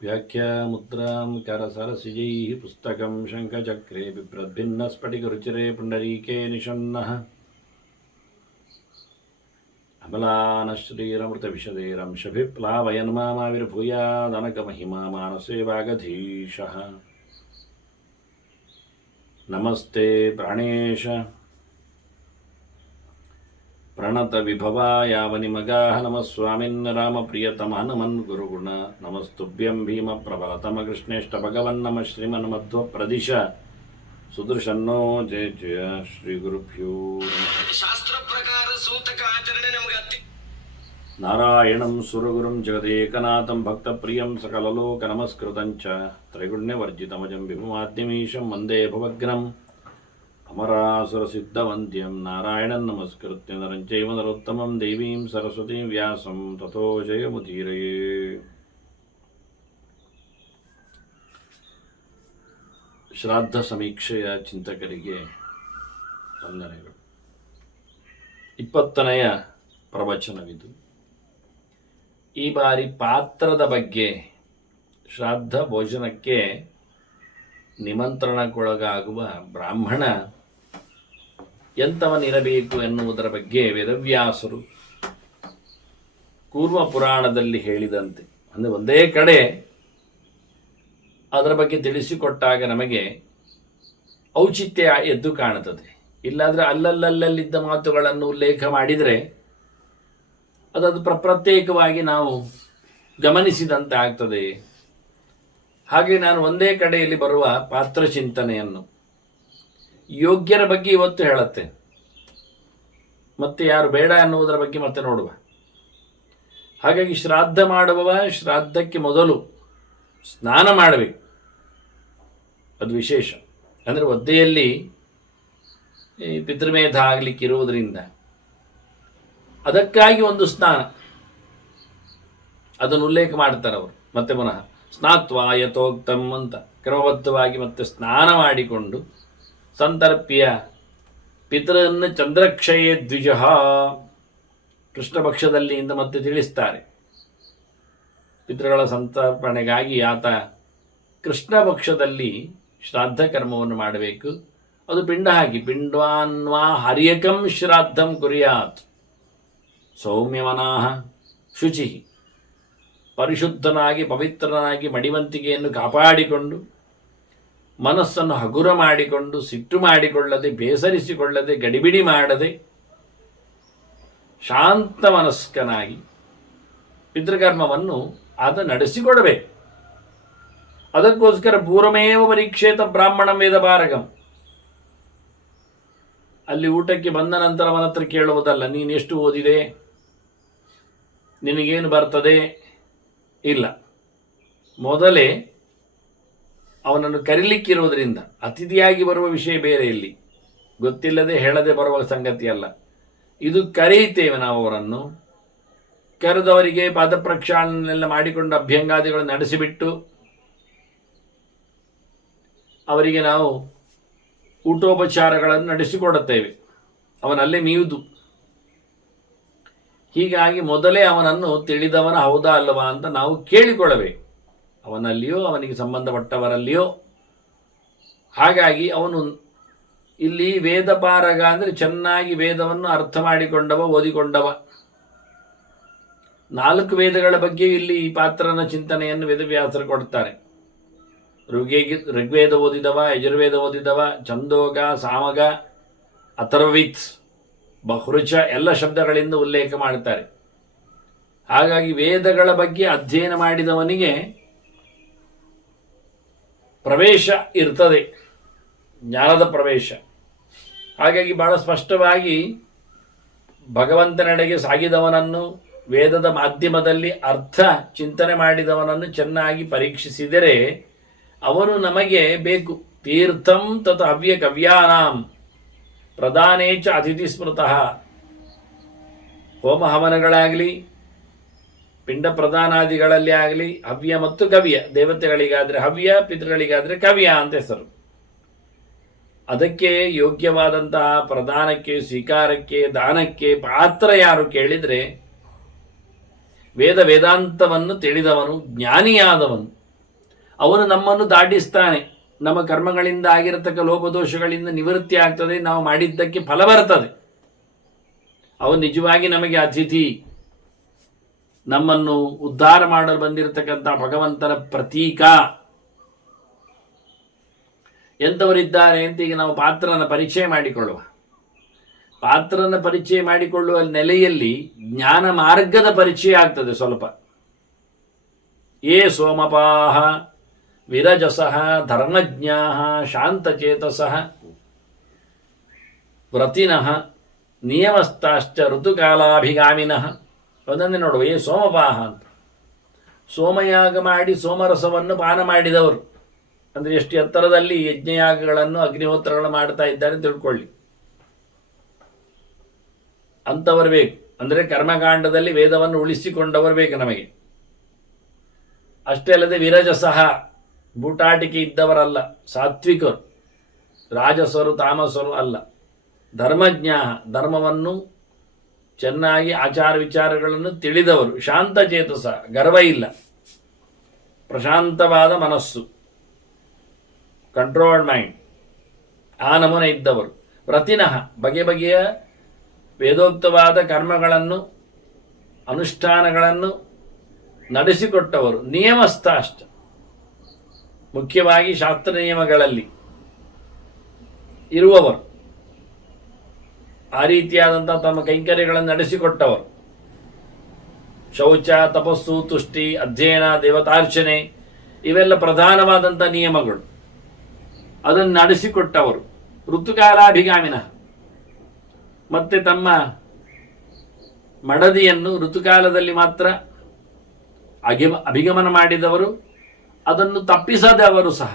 व्याख्यामुद्रां करसरसिजैः पुस्तकं शङ्खचक्रे बिभ्रद्भिन्नस्फटिकरुचिरे पुण्डरीके निषण्णः अमलानश्रीरमृतविशदेरंशभिप्लावयन् मामाविर्भूयादनकमहिमा मानसे वागधीशः। नमस्ते प्राणेश प्रणतविभवायावनिमगाः नमः स्वामिन् रामप्रियतमः नमन् गुरुगुण नमस्तुभ्यं भीमप्रबलतमकृष्णेष्टभगवन् नमः श्रीमन्मध्वप्रदिश सुदर्शन्नो जय जय श्रीगुरुभ्यो शास्त्र प्रकार सूतक आचರಣೆ ನಮಗೆ नारायणं सुरगुरुं जगदेकनाथं भक्तप्रियं सकललोकनमस्कृतं च त्रैगुण्यवर्जितमजं विभुमाद्यमीशं वन्दे भवग्नम् अमरासुरसिद्धवन्द्यं नारायणं नमस्कृत्य नरं चैव नरोत्तमं देवीं सरस्वतीं व्यासं ततो जयमुदीरये। ಶ್ರಾದ್ದ ಸಮೀಕ್ಷೆಯ ಚಿಂತಕರಿಗೆ ವಂದನೆಗಳು. 20ನೆಯ ಪ್ರವಚನವಿದು. ಈ ಬಾರಿ ಪಾತ್ರದ ಬಗ್ಗೆ, ಶ್ರಾದ್ದ ಭೋಜನಕ್ಕೆ ನಿಮಂತ್ರಣಕ್ಕೊಳಗಾಗುವ ಬ್ರಾಹ್ಮಣ ಎಂಥವನಿರಬೇಕು ಎನ್ನುವುದರ ಬಗ್ಗೆ ವೇದವ್ಯಾಸರು ಕೂರ್ಮ ಪುರಾಣದಲ್ಲಿ ಹೇಳಿದಂತೆ, ಅಂದರೆ ಒಂದೇ ಕಡೆ ಅದರ ಬಗ್ಗೆ ತಿಳಿಸಿಕೊಟ್ಟಾಗ ನಮಗೆ ಔಚಿತ್ಯ ಎದ್ದು ಕಾಣುತ್ತದೆ. ಇಲ್ಲಾದರೆ ಅಲ್ಲಲ್ಲಿದ್ದ ಮಾತುಗಳನ್ನು ಉಲ್ಲೇಖ ಮಾಡಿದರೆ ಅದು ಪ್ರತ್ಯೇಕವಾಗಿ ನಾವು ಗಮನಿಸಿದಂತೆ ಆಗ್ತದೆ. ಹಾಗೆ ನಾನು ಒಂದೇ ಕಡೆಯಲ್ಲಿ ಬರುವ ಪಾತ್ರ ಚಿಂತನೆಯನ್ನು, ಯೋಗ್ಯರ ಬಗ್ಗೆ ಇವತ್ತು ಹೇಳುತ್ತೆ, ಮತ್ತೆ ಯಾರು ಬೇಡ ಎನ್ನುವುದರ ಬಗ್ಗೆ ಮತ್ತೆ ನೋಡುವ. ಹಾಗಾಗಿ ಶ್ರಾದ್ದ ಮಾಡುವವ ಶ್ರಾದ್ದಕ್ಕೆ ಮೊದಲು ಸ್ನಾನ ಮಾಡಬೇಕು, ಅದು ವಿಶೇಷ. ಅಂದರೆ ಒದ್ದೆಯಲ್ಲಿ ಪಿತೃಮೇಧ ಆಗಲಿಕ್ಕಿರುವುದರಿಂದ ಅದಕ್ಕಾಗಿ ಒಂದು ಸ್ನಾನ, ಅದನ್ನು ಉಲ್ಲೇಖ ಮಾಡ್ತಾರೆ ಅವರು. ಮತ್ತೆ ಪುನಃ ಸ್ನಾತ್ವಾ ಯಥೋಕ್ತಂ ಅಂತ ಕ್ರಮಬದ್ಧವಾಗಿ ಮತ್ತೆ ಸ್ನಾನ ಮಾಡಿಕೊಂಡು ಸಂತರ್ಪ್ಯ ಪಿತೃನ್ನು ಚಂದ್ರಕ್ಷಯೇ ದ್ವಿಜಃ ಕೃಷ್ಣ ಪಕ್ಷದಲ್ಲಿ ಇಂದ ಮತ್ತೆ ತಿಳಿಸ್ತಾರೆ. ಪಿತೃಗಳ ಸಂತರ್ಪಣೆಗಾಗಿ ಆತ ಕೃಷ್ಣ ಪಕ್ಷದಲ್ಲಿ ಶ್ರಾದ್ದ ಕರ್ಮವನ್ನು ಮಾಡಬೇಕು. ಅದು ಪಿಂಡ ಹಾಕಿ ಪಿಂಡ್ವಾನ್ವಾ ಹರ್ಯಕಂ ಶ್ರಾದ್ದಂ ಕುರ್ಯಾತ್ ಸೌಮ್ಯವನಾಹ ಶುಚಿ, ಪರಿಶುದ್ಧನಾಗಿ ಪವಿತ್ರನಾಗಿ ಮಡಿವಂತಿಕೆಯನ್ನು ಕಾಪಾಡಿಕೊಂಡು ಮನಸ್ಸನ್ನು ಹಗುರ ಮಾಡಿಕೊಂಡು ಸಿಟ್ಟು ಮಾಡಿಕೊಳ್ಳದೆ ಬೇಸರಿಸಿಕೊಳ್ಳದೆ ಗಡಿಬಿಡಿ ಮಾಡದೆ ಶಾಂತ ಮನಸ್ಕನಾಗಿ ಪಿತೃಕರ್ಮವನ್ನು ಆತ ನಡೆಸಿಕೊಡಬೇಕು. ಅದಕ್ಕೋಸ್ಕರ ಪೂರ್ವಮೇವ ಪರೀಕ್ಷೇತ ಬ್ರಾಹ್ಮಣಂ ವೇದಪಾರಗಂ. ಅಲ್ಲಿ ಊಟಕ್ಕೆ ಬಂದ ನಂತರ ಅವನ ಹತ್ರ ಕೇಳುವುದಲ್ಲ, ನೀನೆಷ್ಟು ಓದಿದೆ, ನಿನಗೇನು ಬರ್ತದೆ, ಇಲ್ಲ. ಮೊದಲೇ ಅವನನ್ನು ಕರೀಲಿಕ್ಕಿರುವುದರಿಂದ ಅತಿಥಿಯಾಗಿ ಬರುವ ವಿಷಯ ಬೇರೆ, ಇಲ್ಲಿ ಗೊತ್ತಿಲ್ಲದೆ ಹೇಳದೆ ಬರುವ ಸಂಗತಿ ಅಲ್ಲ. ಇದು ಕರೆಯುತ್ತೇವೆ ನಾವು ಅವರನ್ನು. ಕರೆದವರಿಗೆ ಪಾದಪ್ರಕ್ಷಾಳನೆಲ್ಲ ಮಾಡಿಕೊಂಡು ಅಭ್ಯಂಗಾದಿಗಳು ನಡೆಸಿಬಿಟ್ಟು ಅವರಿಗೆ ನಾವು ಊಟೋಪಚಾರಗಳನ್ನು ನಡೆಸಿಕೊಡುತ್ತೇವೆ, ಅವನಲ್ಲೇ ಮೀಯುವುದು. ಹೀಗಾಗಿ ಮೊದಲೇ ಅವನನ್ನು ತಿಳಿದವನ ಹೌದಾ ಅಲ್ಲವಾ ಅಂತ ನಾವು ಕೇಳಿಕೊಳ್ಳಬೇಕು, ಅವನಲ್ಲಿಯೋ ಅವನಿಗೆ ಸಂಬಂಧಪಟ್ಟವರಲ್ಲಿಯೋ. ಹಾಗಾಗಿ ಅವನು ಇಲ್ಲಿ ವೇದಪಾರಗ ಅಂದರೆ ಚೆನ್ನಾಗಿ ವೇದವನ್ನು ಅರ್ಥ ಮಾಡಿಕೊಂಡವ, ಓದಿಕೊಂಡವ. 4 ವೇದಗಳ ಬಗ್ಗೆ ಇಲ್ಲಿ ಈ ಪಾತ್ರನ ಚಿಂತನೆಯನ್ನು ವೇದವ್ಯಾಸರು ಕೊಡ್ತಾರೆ. ಋಗ್ವೇದ ಓದಿದವ, ಯಜುರ್ವೇದ ಓದಿದವ, ಛಂದೋಗ, ಸಾಮಗ, ಅಥರ್ವವಿತ್, ಬಹುರುಚ ಎಲ್ಲ ಶಬ್ದಗಳಿಂದ ಉಲ್ಲೇಖ ಮಾಡ್ತಾರೆ. ಹಾಗಾಗಿ ವೇದಗಳ ಬಗ್ಗೆ ಅಧ್ಯಯನ ಮಾಡಿದವನಿಗೆ ಪ್ರವೇಶ ಇರ್ತದೆ, ಜ್ಞಾನದ ಪ್ರವೇಶ. ಹಾಗಾಗಿ ಬಹಳ ಸ್ಪಷ್ಟವಾಗಿ ಭಗವಂತನೆಡೆಗೆ ಸಾಗಿದವನನ್ನು, ವೇದದ ಮಾಧ್ಯಮದಲ್ಲಿ ಅರ್ಥ ಚಿಂತನೆ ಮಾಡಿದವನನ್ನು ಚೆನ್ನಾಗಿ ಪರೀಕ್ಷಿಸಿದರೆ ಅವನು ನಮಗೆ ಬೇಕು. ತೀರ್ಥಂ ತತ್ ಹವ್ಯ ಕವ್ಯಾನಾಂ ಪ್ರಧಾನೇಚ ಅತಿಥಿ ಸ್ಮೃತಃ. ಹೋಮ ಹವನಗಳಾಗಲಿ, ಪಿಂಡ ಪ್ರಧಾನಾದಿಗಳಲ್ಲಿ ಆಗಲಿ, ಹವ್ಯ ಮತ್ತು ಕವ್ಯ, ದೇವತೆಗಳಿಗಾದರೆ ಹವ್ಯ, ಪಿತೃಗಳಿಗಾದರೆ ಕವ್ಯ ಅಂತ ಹೆಸರು. ಅದಕ್ಕೆ ಯೋಗ್ಯವಾದಂತಹ ಪ್ರದಾನಕ್ಕೆ, ಸ್ವೀಕಾರಕ್ಕೆ, ದಾನಕ್ಕೆ ಪಾತ್ರ ಯಾರು ಕೇಳಿದರೆ ವೇದಾಂತವನ್ನು ತಿಳಿದವನು, ಜ್ಞಾನಿಯಾದವನು. ಅವನು ನಮ್ಮನ್ನು ದಾಟಿಸ್ತಾನೆ. ನಮ್ಮ ಕರ್ಮಗಳಿಂದ ಆಗಿರತಕ್ಕ ಲೋಪದೋಷಗಳಿಂದ ನಿವೃತ್ತಿ ಆಗ್ತದೆ, ನಾವು ಮಾಡಿದ್ದಕ್ಕೆ ಫಲ ಬರ್ತದೆ. ಅವನು ನಿಜವಾಗಿ ನಮಗೆ ಅತಿಥಿ, ನಮ್ಮನ್ನು ಉದ್ಧಾರ ಮಾಡಲು ಬಂದಿರತಕ್ಕಂಥ ಭಗವಂತನ ಪ್ರತೀಕ. ಎಂಥವರಿದ್ದಾರೆ ಅಂತ ಈಗ ನಾವು ಪಾತ್ರನ ಪರಿಚಯ ಮಾಡಿಕೊಳ್ಳುವ. ಪಾತ್ರನ ಪರಿಚಯ ಮಾಡಿಕೊಳ್ಳುವ ನೆಲೆಯಲ್ಲಿ ಜ್ಞಾನ ಮಾರ್ಗದ ಪರಿಚಯ ಆಗ್ತದೆ ಸ್ವಲ್ಪ. ಯೇ ಸೋಮಪಾಹ ವಿರಜಸಃ ಧರ್ಮಜ್ಞಾಃ ಶಾಂತಚೇತಸಃ ವ್ರತಿನಃ ನಿಯಮಸ್ಥಾಶ್ಚ ಋತುಕಾಲಾಭಿಗಾಮಿನಃ. ಅದನ್ನೇ ನೋಡುವ, ಯೇ ಸೋಮಪಾಹ ಅಂತ. ಸೋಮಯಾಗ ಮಾಡಿ ಸೋಮರಸವನ್ನು ಪಾನ ಮಾಡಿದವರು ಅಂದರೆ ಎಷ್ಟು ಎತ್ತರದಲ್ಲಿ ಯಜ್ಞಯಾಗಗಳನ್ನು ಅಗ್ನಿಹೋತ್ರಗಳನ್ನು ಮಾಡ್ತಾ ಇದ್ದಾರೆ ತಿಳ್ಕೊಳ್ಳಿ. ಅಂಥವರು ಬೇಕು. ಅಂದರೆ ಕರ್ಮಕಾಂಡದಲ್ಲಿ ವೇದವನ್ನು ಉಳಿಸಿಕೊಂಡವರು ಬೇಕು ನಮಗೆ. ಅಷ್ಟೇ ಅಲ್ಲದೆ ವಿರಜಸಃ, ಬೂಟಾಟಿಕೆ ಇದ್ದವರಲ್ಲ, ಸಾತ್ವಿಕರು, ರಾಜಸರು ತಾಮಸರು ಅಲ್ಲ. ಧರ್ಮಜ್ಞ, ಧರ್ಮವನ್ನು ಚೆನ್ನಾಗಿ ಆಚಾರ ವಿಚಾರಗಳನ್ನು ತಿಳಿದವರು. ಶಾಂತಚೇತಸ, ಗರ್ವ ಇಲ್ಲ, ಪ್ರಶಾಂತವಾದ ಮನಸ್ಸು, ಕಂಟ್ರೋಲ್ಡ್ ಮೈಂಡ್, ಆ ನಮೂನೆ ಇದ್ದವರು. ವ್ರತಿನಃ, ಬಗೆ ಬಗೆಯ ವೇದೋಕ್ತವಾದ ಕರ್ಮಗಳನ್ನು ಅನುಷ್ಠಾನಗಳನ್ನು ನಡೆಸಿಕೊಟ್ಟವರು. ನಿಯಮಸ್ಥಾಷ್ಟ, ಮುಖ್ಯವಾಗಿ ಶಾಸ್ತ್ರ ನಿಯಮಗಳಲ್ಲಿ ಇರುವವರು. ಆ ರೀತಿಯಾದಂಥ ತಮ್ಮ ಕೈಂಕರ್ಯಗಳನ್ನು ನಡೆಸಿಕೊಟ್ಟವರು. ಶೌಚ, ತಪಸ್ಸು, ತುಷ್ಟಿ, ಅಧ್ಯಯನ, ದೇವತಾರ್ಚನೆ ಇವೆಲ್ಲ ಪ್ರಧಾನವಾದಂಥ ನಿಯಮಗಳು. ಅದನ್ನು ನಡೆಸಿಕೊಟ್ಟವರು. ಋತುಕಾಲಾಭಿಗಾಮಿನ, ಮತ್ತೆ ತಮ್ಮ ಮಡದಿಯನ್ನು ಋತುಕಾಲದಲ್ಲಿ ಮಾತ್ರ ಅಭಿಗಮನ ಮಾಡಿದವರು, ಅದನ್ನು ತಪ್ಪಿಸದವರು ಸಹ.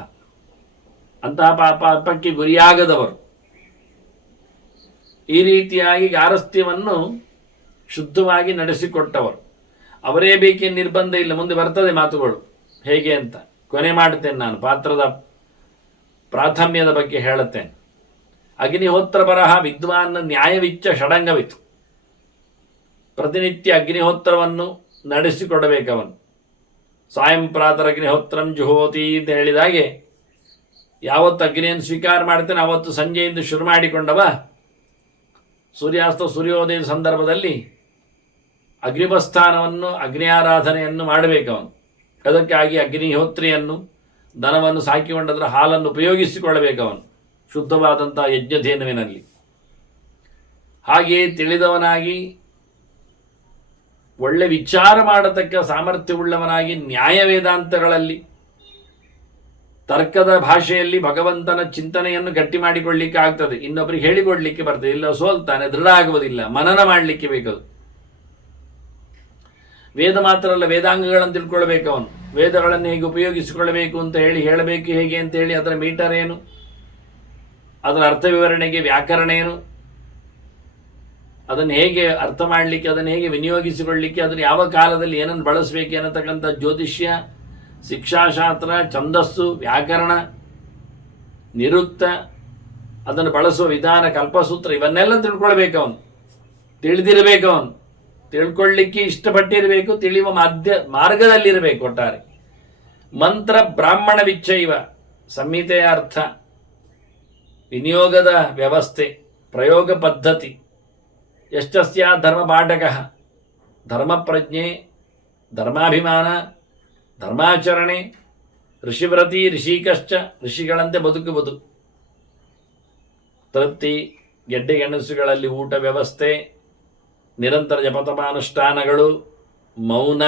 ಅಂತಹ ಪಾಪಕ್ಕೆ ಗುರಿಯಾಗದವರು. ಈ ರೀತಿಯಾಗಿ ಗಾರಸ್ಥ್ಯವನ್ನು ಶುದ್ಧವಾಗಿ ನಡೆಸಿಕೊಟ್ಟವರು. ಅವರೇ ಬೇಕೇನು ನಿರ್ಬಂಧ ಇಲ್ಲ, ಮುಂದೆ ಬರ್ತದೆ ಮಾತುಗಳು ಹೇಗೆ ಅಂತ. ಕೊನೆ ಮಾಡುತ್ತೇನೆ ನಾನು, ಪಾತ್ರದ ಪ್ರಾಥಮ್ಯದ ಬಗ್ಗೆ ಹೇಳುತ್ತೇನೆ. ಅಗ್ನಿಹೋತ್ರ ಬರಹ ವಿದ್ವಾನ್ನ ನ್ಯಾಯವಿಚ್ಚ ಷಡಂಗವಿತ್ತು. ಪ್ರತಿನಿತ್ಯ ಅಗ್ನಿಹೋತ್ರವನ್ನು ನಡೆಸಿಕೊಡಬೇಕವನು. ಸಾಯಂ ಪ್ರಾತರ್ ಅಗ್ನಿಹೋತ್ರಂ ಜುಹೋತಿ ಅಂತ ಹೇಳಿದಾಗೆ, ಯಾವತ್ತು ಅಗ್ನಿಯನ್ನು ಸ್ವೀಕಾರ ಮಾಡ್ತೇನೆ ಆವತ್ತು ಸಂಜೆಯಿಂದ ಶುರು ಮಾಡಿಕೊಂಡವ ಸೂರ್ಯಾಸ್ತ ಸೂರ್ಯೋದಯದ ಸಂದರ್ಭದಲ್ಲಿ ಅಗ್ನಿಪಸ್ಥಾನವನ್ನು, ಅಗ್ನಿ ಆರಾಧನೆಯನ್ನು ಮಾಡಬೇಕವನು. ಅದಕ್ಕಾಗಿ ಅಗ್ನಿಹೋತ್ರಿಯನ್ನು, ದನವನ್ನು ಸಾಕಿಕೊಂಡದರ ಹಾಲನ್ನು ಉಪಯೋಗಿಸಿಕೊಳ್ಳಬೇಕವನು ಶುದ್ಧವಾದಂಥ ಯಜ್ಞಧೇನುವಿನಲ್ಲಿ. ಹಾಗೆಯೇ ತಿಳಿದವನಾಗಿ ಒಳ್ಳೆ ವಿಚಾರ ಮಾಡತಕ್ಕ ಸಾಮರ್ಥ್ಯವುಳ್ಳವನಾಗಿ ನ್ಯಾಯ ವೇದಾಂತಗಳಲ್ಲಿ ತರ್ಕದ ಭಾಷೆಯಲ್ಲಿ ಭಗವಂತನ ಚಿಂತನೆಯನ್ನು ಗಟ್ಟಿ ಮಾಡಿಕೊಳ್ಳಲಿಕ್ಕೆ ಆಗ್ತದೆ. ಇನ್ನೊಬ್ಬರಿಗೆ ಹೇಳಿಕೊಡ್ಲಿಕ್ಕೆ ಬರ್ತದೆ, ಇಲ್ಲ ಸೋಲ್ತಾನೆ, ದೃಢ ಆಗುವುದಿಲ್ಲ, ಮನನ ಮಾಡಲಿಕ್ಕೆ ಬೇಕದು. ವೇದ ಮಾತ್ರ ಅಲ್ಲ, ವೇದಾಂಗಗಳನ್ನು ತಿಳ್ಕೊಳ್ಬೇಕು ಅವನು. ವೇದಗಳನ್ನು ಹೇಗೆ ಉಪಯೋಗಿಸಿಕೊಳ್ಳಬೇಕು ಅಂತ ಹೇಳಬೇಕು ಹೇಗೆ ಅಂತೇಳಿ, ಅದರ ಮೀಟರ್ ಏನು, ಅದರ ಅರ್ಥ ವಿವರಣೆಗೆ ವ್ಯಾಕರಣ ಏನು, ಅದನ್ನು ಹೇಗೆ ಅರ್ಥ ಮಾಡಲಿಕ್ಕೆ, ಅದನ್ನು ಹೇಗೆ ವಿನಿಯೋಗಿಸಿಕೊಳ್ಳಲಿಕ್ಕೆ, ಅದನ್ನು ಯಾವ ಕಾಲದಲ್ಲಿ ಏನನ್ನು ಬಳಸಬೇಕು ಅನ್ನತಕ್ಕಂಥ ಜ್ಯೋತಿಷ್ಯ, ಶಿಕ್ಷಾಶಾಸ್ತ್ರ, ಛಂದಸ್ಸು, ವ್ಯಾಕರಣ, ನಿರುಕ್ತ, ಅದನ್ನು ಬಳಸುವ ವಿಧಾನ, ಕಲ್ಪಸೂತ್ರ, ಇವನ್ನೆಲ್ಲ ತಿಳ್ಕೊಳ್ಬೇಕು ಅವನು. ತಿಳಿದಿರಬೇಕು ಅವನು. ತಿಳ್ಕೊಳ್ಳಿಕ್ಕೆ ಇಷ್ಟಪಟ್ಟಿರಬೇಕು, ತಿಳಿಯುವ ಮಾರ್ಗದಲ್ಲಿರಬೇಕು. ಒಟ್ಟಾರೆ ಮಂತ್ರ ಬ್ರಾಹ್ಮಣ ವಿಚ್ಚೈವ, ಸಂಹಿತೆಯ ಅರ್ಥ, ವಿನಿಯೋಗದ ವ್ಯವಸ್ಥೆ, ಪ್ರಯೋಗ ಪದ್ಧತಿ, ಯಷ್ಟಸ್ಯ ಧರ್ಮ ಪಾಠಕ, ಧರ್ಮಪ್ರಜ್ಞೆ, ಧರ್ಮಾಭಿಮಾನ, ಧರ್ಮಾಚರಣೆ, ಋಷಿವ್ರತಿ, ಋಷಿಕಶ್ಚ, ಋಷಿಗಳಂತೆ ಬದುಕುವುದು, ತೃಪ್ತಿ, ಗೆಡ್ಡೆ ಗೆಣಸುಗಳಲ್ಲಿ ಊಟ ವ್ಯವಸ್ಥೆ, ನಿರಂತರ ಜಪತಪಾನುಷ್ಠಾನಗಳು, ಮೌನ,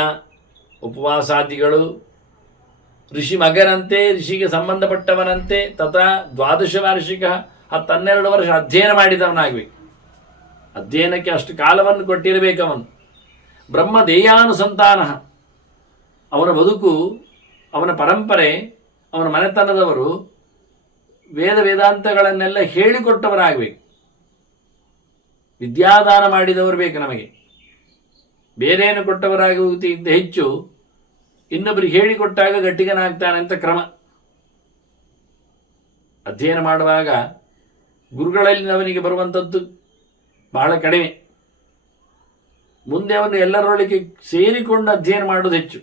ಉಪವಾಸಾದಿಗಳು, ಋಷಿ ಮಗನಂತೆ, ಋಷಿಗೆ ಸಂಬಂಧಪಟ್ಟವನಂತೆ, ತಥಾ 12 ವಾರ್ಷಿಕ, 12 ವರ್ಷ ಅಧ್ಯಯನ ಮಾಡಿದವನಾಗಬೇಕು. ಅಧ್ಯಯನಕ್ಕೆ ಅಷ್ಟು ಕಾಲವನ್ನು ಕೊಟ್ಟಿರಬೇಕವನು. ಬ್ರಹ್ಮದೇಯಾನುಸಂತಾನ, ಅವನ ಬದುಕು, ಅವನ ಪರಂಪರೆ, ಅವನ ಮನೆತನದವರು ವೇದಾಂತಗಳನ್ನೆಲ್ಲ ಹೇಳಿಕೊಟ್ಟವರಾಗಬೇಕು. ವಿದ್ಯಾದಾನ ಮಾಡಿದವರು ಬೇಕು ನಮಗೆ. ಬೇರೇನು ಕೊಟ್ಟವರಾಗುವುದಕ್ಕಿಂತ ಹೆಚ್ಚು ಇನ್ನೊಬ್ಬರಿಗೆ ಹೇಳಿಕೊಟ್ಟಾಗ ಗಟ್ಟಿಗನಾಗ್ತಾನೆ ಅಂತ ಕ್ರಮ. ಅಧ್ಯಯನ ಮಾಡುವಾಗ ಗುರುಗಳಲ್ಲಿ ಅವನಿಗೆ ಬರುವಂಥದ್ದು ಬಹಳ ಕಡಿಮೆ. ಮುಂದೆ ಅವನು ಎಲ್ಲರೊಳಗೆ ಸೇರಿಕೊಂಡು ಅಧ್ಯಯನ ಮಾಡೋದು ಹೆಚ್ಚು.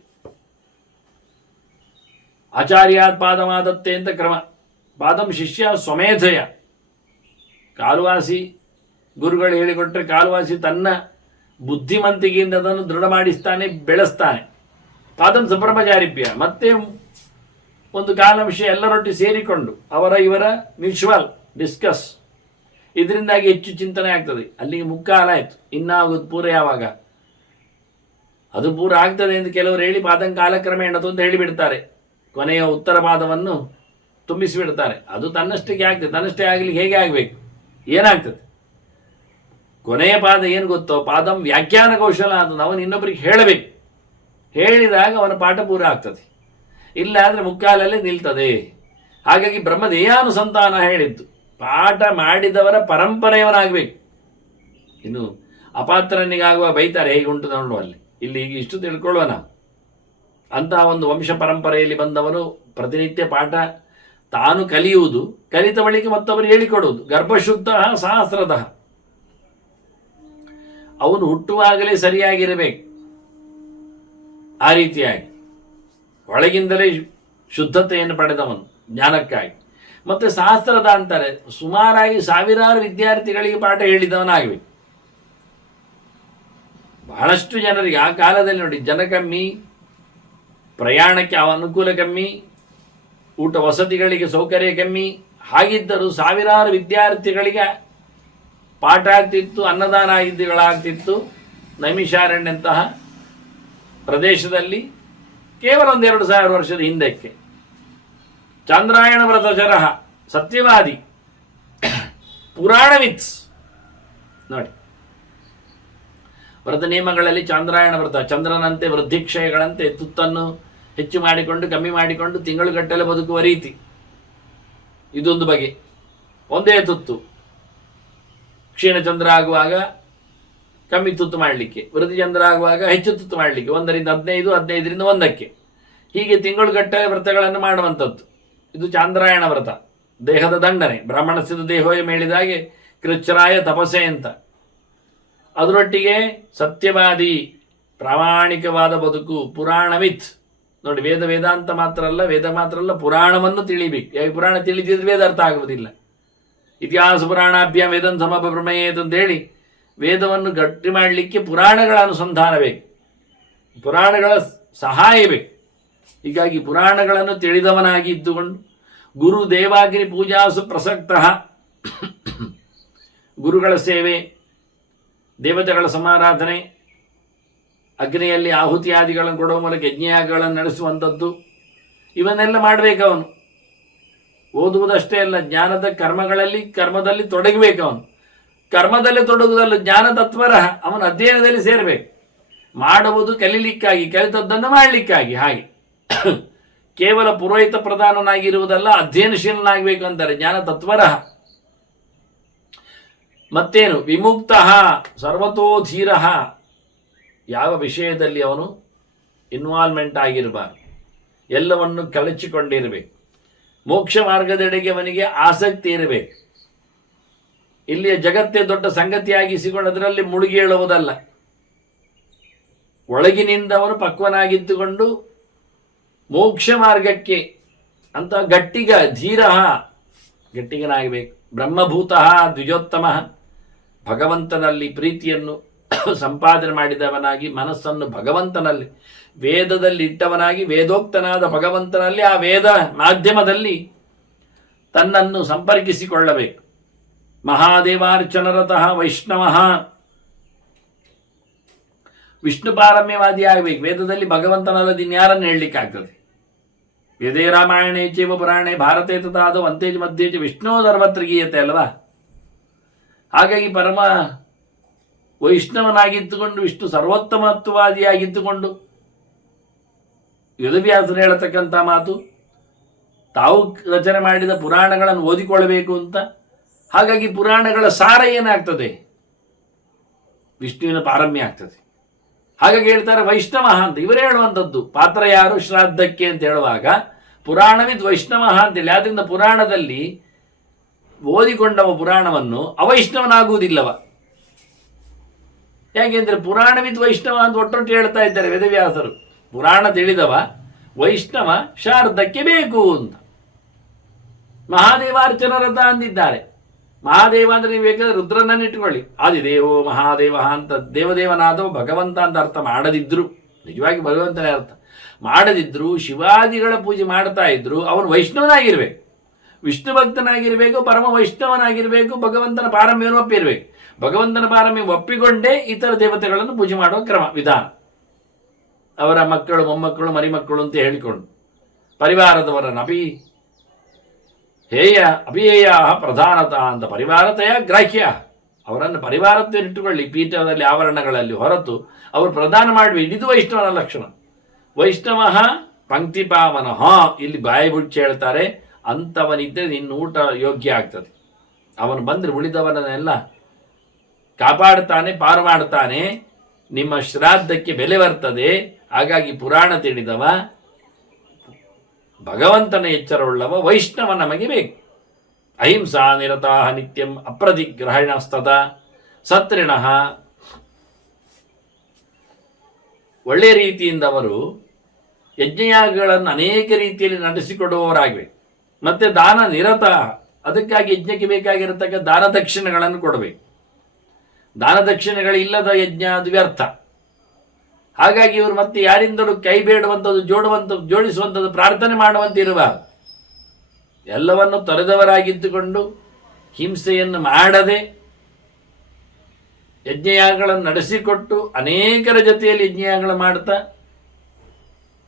ಆಚಾರ್ಯಾತ್ ಪಾದಮಾದತ್ತೆ ಅಂತ ಕ್ರಮ. ಪಾದಂ ಶಿಷ್ಯ ಸ್ವಮೇಧಯ. ಕಾಲುವಾಸಿ ಗುರುಗಳು ಹೇಳಿಕೊಟ್ರೆ ಕಾಲುವಾಸಿ ತನ್ನ ಬುದ್ಧಿಮಂತಿಕೆಯಿಂದ ಅದನ್ನು ದೃಢ ಮಾಡಿಸ್ತಾನೆ, ಬೆಳೆಸ್ತಾನೆ. ಪಾದಂ ಸಂಭ್ರಮಚಾರಿಭ್ಯ. ಮತ್ತೆ ಒಂದು ಕಾಲಾಂಶ ಎಲ್ಲರೊಟ್ಟಿಗೆ ಸೇರಿಕೊಂಡು ಅವರ ಇವರ ಮ್ಯೂಚುವಲ್ ಡಿಸ್ಕಸ್, ಇದರಿಂದಾಗಿ ಹೆಚ್ಚು ಚಿಂತನೆ ಆಗ್ತದೆ. ಅಲ್ಲಿಗೆ ಮುಕ್ಕಾಲ ಆಯಿತು. ಇನ್ನಾಗೋದು ಪೂರ ಯಾವಾಗ? ಅದು ಪೂರ ಆಗ್ತದೆ ಎಂದು ಕೆಲವರು ಹೇಳಿ ಪಾದಂ ಕಾಲಕ್ರಮೇಣದು ಅಂತ ಹೇಳಿಬಿಡ್ತಾರೆ. ಕೊನೆಯ ಉತ್ತರ ಪಾದವನ್ನು ತುಂಬಿಸಿಬಿಡ್ತಾರೆ. ಅದು ತನ್ನಷ್ಟಕ್ಕೆ ಆಗ್ತದೆ. ತನ್ನಷ್ಟೇ ಆಗಲಿ ಹೇಗೆ ಆಗಬೇಕು? ಏನಾಗ್ತದೆ? ಕೊನೆಯ ಪಾದ ಏನು ಗೊತ್ತೋ, ಪಾದಂ ವ್ಯಾಖ್ಯಾನ ಕೌಶಲ. ಅದು ಅವನು ಇನ್ನೊಬ್ಬರಿಗೆ ಹೇಳಬೇಕು. ಹೇಳಿದಾಗ ಅವನ ಪಾಠ ಪೂರ ಆಗ್ತದೆ. ಇಲ್ಲ ಅಂದರೆ ಮುಕ್ಕಾಲಲ್ಲೇ ನಿಲ್ತದೆ. ಹಾಗಾಗಿ ಬ್ರಹ್ಮದೇಯಾನುಸಂತಾನ ಹೇಳಿದ್ದು ಪಾಠ ಮಾಡಿದವರ ಪರಂಪರೆಯವನಾಗಬೇಕು. ಇನ್ನು ಅಪಾತ್ರನಿಗಾಗುವ ಬೈತಾರೆ, ಹೇಗೆ ಉಂಟು ನೋಡುವ ಅಲ್ಲಿ. ಇಲ್ಲಿ ಈಗ ಇಷ್ಟು ತಿಳ್ಕೊಳ್ಳುವ ನಾವು. ಅಂತಹ ಒಂದು ವಂಶ ಪರಂಪರೆಯಲ್ಲಿ ಬಂದವನು ಪ್ರತಿನಿತ್ಯ ಪಾಠ ತಾನು ಕಲಿಯುವುದು, ಕಲಿತ ಬಳಿಕ ಮತ್ತೊಬ್ಬರು ಹೇಳಿಕೊಡುವುದು. ಗರ್ಭಶುದ್ಧ ಸಹಸ್ರದ. ಅವನು ಹುಟ್ಟುವಾಗಲೇ ಸರಿಯಾಗಿರಬೇಕು. ಆ ರೀತಿಯಾಗಿ ಒಳಗಿಂದಲೇ ಶುದ್ಧತೆಯನ್ನು ಪಡೆದವನು ಜ್ಞಾನಕ್ಕಾಗಿ. ಮತ್ತು ಸಹಸ್ರದ ಅಂತಾರೆ, ಸುಮಾರಾಗಿ ಸಾವಿರಾರು ವಿದ್ಯಾರ್ಥಿಗಳಿಗೆ ಪಾಠ ಹೇಳಿದವನಾಗಬೇಕು. ಬಹಳಷ್ಟು ಜನರಿಗೆ ಆ ಕಾಲದಲ್ಲಿ ನೋಡಿ, ಜನ ಕಮ್ಮಿ, ಪ್ರಯಾಣಕ್ಕೆ ಅನುಕೂಲ ಕಮ್ಮಿ, ಊಟ ವಸತಿಗಳಿಗೆ ಸೌಕರ್ಯ ಕಮ್ಮಿ. ಹಾಗಿದ್ದರೂ ಸಾವಿರಾರು ವಿದ್ಯಾರ್ಥಿಗಳಿಗೆ ಪಾಠ ಆಗ್ತಿತ್ತು, ಅನ್ನದಾನ ಆಗಿದ್ದುಗಳಾಗ್ತಿತ್ತು. ನೈಮಿಷಾರಣ್ಯಂತಹ ಪ್ರದೇಶದಲ್ಲಿ ಕೇವಲ 1-2 ವರ್ಷದ ಹಿಂದಕ್ಕೆ. ಚಾಂದ್ರಾಯಣ ವ್ರತಚರ, ಸತ್ಯವಾದಿ, ಪುರಾಣವಿತ್ಸ್ ನೋಡಿ. ವ್ರತ ನಿಯಮಗಳಲ್ಲಿ ಚಾಂದ್ರಾಯಣ ವ್ರತ, ಚಂದ್ರನಂತೆ ವೃದ್ಧಿಕ್ಷಯಗಳಂತೆ ತುತ್ತನ್ನು ಹೆಚ್ಚು ಮಾಡಿಕೊಂಡು ಕಮ್ಮಿ ಮಾಡಿಕೊಂಡು ತಿಂಗಳುಗಟ್ಟಲೆ ಬದುಕುವ ರೀತಿ. ಇದೊಂದು ಬಗೆ. ಒಂದೇ ತುತ್ತು. ಕ್ಷೀಣಚಂದ್ರ ಆಗುವಾಗ ಕಮ್ಮಿ ತುತ್ತು ಮಾಡಲಿಕ್ಕೆ, ವೃದ್ಧಿಚಂದ್ರ ಆಗುವಾಗ ಹೆಚ್ಚು ತುತ್ತು ಮಾಡಲಿಕ್ಕೆ, 1ರಿಂದ 15, 15ರಿಂದ 1ಕ್ಕೆ, ಹೀಗೆ ತಿಂಗಳುಗಟ್ಟಲೆ ವ್ರತಗಳನ್ನು ಮಾಡುವಂಥದ್ದು. ಇದು ಚಾಂದ್ರಾಯಣ ವ್ರತ. ದೇಹದ ದಂಡನೆ. ಬ್ರಾಹ್ಮಣಸ್ಯದ ದೇಹೋಯ ಹೇಳಿದಾಗೆ ಕೃಚ್ಛ್ರಾಯ ತಪಸ್ಸೆ ಅಂತ. ಅದರೊಟ್ಟಿಗೆ ಸತ್ಯವಾದಿ, ಪ್ರಾಮಾಣಿಕವಾದ ಬದುಕು, ಪುರಾಣವಿತ್ ನೋಡಿ. ವೇದಾಂತ ಮಾತ್ರ ಅಲ್ಲ, ವೇದ ಮಾತ್ರ ಅಲ್ಲ, ಪುರಾಣವನ್ನು ತಿಳಿಬೇಕು. ಯಾಕೆ? ಪುರಾಣ ತಿಳಿದಿದ್ರೆ ವೇದ ಅರ್ಥ ಆಗುವುದಿಲ್ಲ. ಇತಿಹಾಸ ಪುರಾಣಾಭ್ಯಾಂ ವೇದಂ ಸಮಪ ಪ್ರಮೇಯೇತ್ ಅಂತೇಳಿ ವೇದವನ್ನು ಗಟ್ಟಿ ಮಾಡಲಿಕ್ಕೆ ಪುರಾಣಗಳ ಅನುಸಂಧಾನ ಬೇಕು, ಪುರಾಣಗಳ ಸಹಾಯ ಬೇಕು. ಹೀಗಾಗಿ ಪುರಾಣಗಳನ್ನು ತಿಳಿದವನಾಗಿ ಇದ್ದುಕೊಂಡು ಗುರು ದೇವಾಗ್ನಿ ಪೂಜಾಸು ಪ್ರಸಕ್ತ, ಗುರುಗಳ ಸೇವೆ, ದೇವತೆಗಳ ಸಮಾರಾಧನೆ, ಅಗ್ನಿಯಲ್ಲಿ ಆಹುತಿಯಾದಿಗಳನ್ನು ಕೊಡುವ ಮೂಲಕ ಯಜ್ಞಯಾಗಗಳನ್ನು ನಡೆಸುವಂಥದ್ದು, ಇವನ್ನೆಲ್ಲ ಮಾಡಬೇಕು ಅವನು. ಓದುವುದಷ್ಟೇ ಅಲ್ಲ, ಜ್ಞಾನದ ಕರ್ಮದಲ್ಲಿ ತೊಡಗಬೇಕು ಅವನು. ಕರ್ಮದಲ್ಲಿ ತೊಡಗುವುದಲ್ಲ, ಜ್ಞಾನ ತತ್ವರ ಅವನು ಅಧ್ಯಯನದಲ್ಲಿ ಸೇರಬೇಕು. ಮಾಡುವುದು ಕಲೀಲಿಕ್ಕಾಗಿ, ಕಲಿತದ್ದನ್ನು ಮಾಡಲಿಕ್ಕಾಗಿ. ಹಾಗೆ ಕೇವಲ ಪುರೋಹಿತ ಪ್ರಧಾನನಾಗಿರುವುದಲ್ಲ, ಅಧ್ಯಯನಶೀಲನಾಗಬೇಕು ಅಂತಾರೆ. ಜ್ಞಾನ ತತ್ವರ. ಮತ್ತೇನು? ವಿಮುಕ್ತ ಸರ್ವತೋಧೀರ. ಯಾವ ವಿಷಯದಲ್ಲಿ ಅವನು ಇನ್ವಾಲ್ವ್ಮೆಂಟ್ ಆಗಿರಬಾರ್ದು, ಎಲ್ಲವನ್ನು ಕಳಚಿಕೊಂಡಿರಬೇಕು. ಮೋಕ್ಷ ಮಾರ್ಗದೆಡೆಗೆ ಅವನಿಗೆ ಆಸಕ್ತಿ ಇರಬೇಕು. ಇಲ್ಲಿಯ ಜಗತ್ತೇ ದೊಡ್ಡ ಸಂಗತಿಯಾಗಿಸಿಕೊಂಡು ಅದರಲ್ಲಿ ಮುಳುಗಿ ಹೇಳುವುದಲ್ಲ. ಒಳಗಿನಿಂದ ಅವನು ಪಕ್ವನಾಗಿದ್ದುಕೊಂಡು ಮೋಕ್ಷ ಮಾರ್ಗಕ್ಕೆ ಅಂತ ಗಟ್ಟಿಗನಾಗಬೇಕು. ಬ್ರಹ್ಮಭೂತ ದ್ವಿಜೋತ್ತಮ. ಭಗವಂತನಲ್ಲಿ ಪ್ರೀತಿಯನ್ನು ಸಂಪಾದನೆ ಮಾಡಿದವನಾಗಿ, ಮನಸ್ಸನ್ನು ಭಗವಂತನಲ್ಲಿ, ವೇದದಲ್ಲಿ ಇಟ್ಟವನಾಗಿ, ವೇದೋಕ್ತನಾದ ಭಗವಂತನಲ್ಲಿ ಆ ವೇದ ಮಾಧ್ಯಮದಲ್ಲಿ ತನ್ನನ್ನು ಸಂಪರ್ಕಿಸಿಕೊಳ್ಳಬೇಕು. ಮಹಾದೇವಾರ್ಚನರತಃ ವೈಷ್ಣವ. ವಿಷ್ಣು ಪಾರಮ್ಯವಾದಿ ಆಗಬೇಕು. ವೇದದಲ್ಲಿ ಭಗವಂತನಲ್ಲದ ಇನ್ಯಾರನ್ನು ಹೇಳಲಿಕ್ಕಾಗ್ತದೆ? ವೇದೇ ರಾಮಾಯಣೇ ಚೈವ ಪುರಾಣೇ ಭಾರತೇ ತಥಾದೋ ಅಂತೇಜ್ ಮಧ್ಯೇಜ ವಿಷ್ಣು ಸರ್ವತ್ರ ಗೀಯತೆ ಅಲ್ವಾ? ಹಾಗಾಗಿ ಪರಮ ವೈಷ್ಣವನಾಗಿದ್ದುಕೊಂಡು, ವಿಷ್ಣು ಸರ್ವೋತ್ತಮತ್ವವಾದಿಯಾಗಿದ್ದುಕೊಂಡು ವೇದವ್ಯಾಸರು ಹೇಳತಕ್ಕಂಥ ಮಾತು, ತಾವು ರಚನೆ ಮಾಡಿದ ಪುರಾಣಗಳನ್ನು ಓದಿಕೊಳ್ಳಬೇಕು ಅಂತ. ಹಾಗಾಗಿ ಪುರಾಣಗಳ ಸಾರ ಏನಾಗ್ತದೆ? ವಿಷ್ಣುವಿನ ಪಾರಮ್ಯ ಆಗ್ತದೆ. ಹಾಗಾಗಿ ಹೇಳ್ತಾರೆ ವೈಷ್ಣವ ಅಂತ. ಇವರೇ ಹೇಳುವಂಥದ್ದು. ಪಾತ್ರ ಯಾರು ಶ್ರಾದ್ದಕ್ಕೆ ಅಂತ ಹೇಳುವಾಗ ಪುರಾಣವಿದ್ ವೈಷ್ಣವ ಅಂತೇಳಿ. ಆದ್ರಿಂದ ಪುರಾಣದಲ್ಲಿ ಓದಿಕೊಂಡವ ಪುರಾಣವನ್ನು ಅವೈಷ್ಣವನಾಗುವುದಿಲ್ಲವ. ಯಾಕೆಂದ್ರೆ ಪುರಾಣವಿದ್ ವೈಷ್ಣವ ಅಂತ ಒಟ್ಟೊಟ್ಟು ಹೇಳ್ತಾ ಇದ್ದಾರೆ ವೇದವ್ಯಾಸರು. ಪುರಾಣ ತಿಳಿದವ ವೈಷ್ಣವ ಶಾರದಕ್ಕೆ ಬೇಕು ಅಂತ ಮಹಾದೇವಾರ್ಚನ ವ್ರತ ಅಂದಿದ್ದಾರೆ. ಮಹಾದೇವ ಅಂದ್ರೆ ನೀವು ಬೇಕಾದ್ರೆ ರುದ್ರನನ್ನು ಇಟ್ಕೊಳ್ಳಿ, ಆದಿದೇವೋ ಮಹಾದೇವ ಅಂತ ದೇವದೇವನಾದವ ಭಗವಂತ ಅಂತ ಅರ್ಥ ಮಾಡದಿದ್ರು, ನಿಜವಾಗಿ ಭಗವಂತನೇ ಅರ್ಥ ಮಾಡದಿದ್ರು, ಶಿವಾದಿಗಳ ಪೂಜೆ ಮಾಡ್ತಾ ಇದ್ರು, ಅವನು ವೈಷ್ಣವನಾಗಿರ್ಬೇಕು, ವಿಷ್ಣು ಭಕ್ತನಾಗಿರ್ಬೇಕು, ಪರಮ ವೈಷ್ಣವನಾಗಿರ್ಬೇಕು, ಭಗವಂತನ ಪಾರಮ್ಯವನ್ನು ಒಪ್ಪಿರ್ಬೇಕು. ಭಗವಂತನ ಪಾರಮ್ಯ ಒಪ್ಪಿಕೊಂಡೇ ಇತರ ದೇವತೆಗಳನ್ನು ಪೂಜೆ ಮಾಡುವ ಕ್ರಮ ವಿಧಾನ. ಅವರ ಮಕ್ಕಳು, ಮೊಮ್ಮಕ್ಕಳು, ಮರಿಮಕ್ಕಳು ಅಂತ ಹೇಳಿಕೊಂಡು ಪರಿವಾರದವರನ್ನು ಅಭಿಯೇಯ ಪ್ರಧಾನತ ಅಂತ ಪರಿವಾರತೆಯ ಗ್ರಾಹ್ಯ, ಅವರನ್ನು ಪರಿವಾರತ್ವನಿಟ್ಟುಕೊಳ್ಳಿ ಪೀಠದಲ್ಲಿ ಆವರಣಗಳಲ್ಲಿ ಹೊರತು ಅವರು ಪ್ರದಾನ ಮಾಡಬೇಕು. ಇದು ವೈಷ್ಣವನ ಲಕ್ಷಣ. ವೈಷ್ಣವ ಪಂಕ್ತಿಪಾವನ, ಇಲ್ಲಿ ಬಾಯಿ ಬುಚ್ಚಿ ಹೇಳ್ತಾರೆ, ಅಂಥವನಿದ್ದರೆ ನಿನ್ನ ಊಟ ಯೋಗ್ಯ ಆಗ್ತದೆ. ಅವನು ಬಂದರೆ ಉಳಿದವನನ್ನೆಲ್ಲ ಕಾಪಾಡ್ತಾನೆ, ಪಾರು ಮಾಡ್ತಾನೆ, ನಿಮ್ಮ ಶ್ರಾದ್ದಕ್ಕೆ ಬೆಲೆ ಬರ್ತದೆ. ಹಾಗಾಗಿ ಪುರಾಣ ತಿಳಿದವ, ಭಗವಂತನ ಎಚ್ಚರವುಳ್ಳವ ವೈಷ್ಣವ ನಮಗೆ ಬೇಕು. ಅಹಿಂಸಾ ನಿರತಾ ನಿತ್ಯಂ ಅಪ್ರತಿಗ್ರಹಣಸ್ತದ ಸತ್ರಿಣ, ಒಳ್ಳೆಯ ರೀತಿಯಿಂದ ಅವರು ಯಜ್ಞಯಾಗಗಳನ್ನು ಅನೇಕ ರೀತಿಯಲ್ಲಿ ನಡೆಸಿಕೊಡುವವರಾಗಬೇಕು. ಮತ್ತೆ ದಾನ ನಿರತ, ಅದಕ್ಕಾಗಿ ಯಜ್ಞಕ್ಕೆ ಬೇಕಾಗಿರತಕ್ಕ ದಾನ ದಕ್ಷಿಣೆಗಳನ್ನು ಕೊಡಬೇಕು. ದಾನ ದಕ್ಷಿಣೆಗಳಿಲ್ಲದ ಯಜ್ಞ ಅದು ವ್ಯರ್ಥ. ಹಾಗಾಗಿ ಇವರು ಮತ್ತೆ ಯಾರಿಂದಲೂ ಕೈ ಬೇಡುವಂಥದ್ದು, ಜೋಡಿಸುವಂಥದ್ದು, ಪ್ರಾರ್ಥನೆ ಮಾಡುವಂತಿರಬಾರದು. ಎಲ್ಲವನ್ನು ತೊರೆದವರಾಗಿದ್ದುಕೊಂಡು ಹಿಂಸೆಯನ್ನು ಮಾಡದೆ ಯಜ್ಞಯಾಗಗಳನ್ನು ನಡೆಸಿಕೊಟ್ಟು ಅನೇಕರ ಜೊತೆಯಲ್ಲಿ ಯಜ್ಞಯಾಗಗಳು ಮಾಡ್ತಾ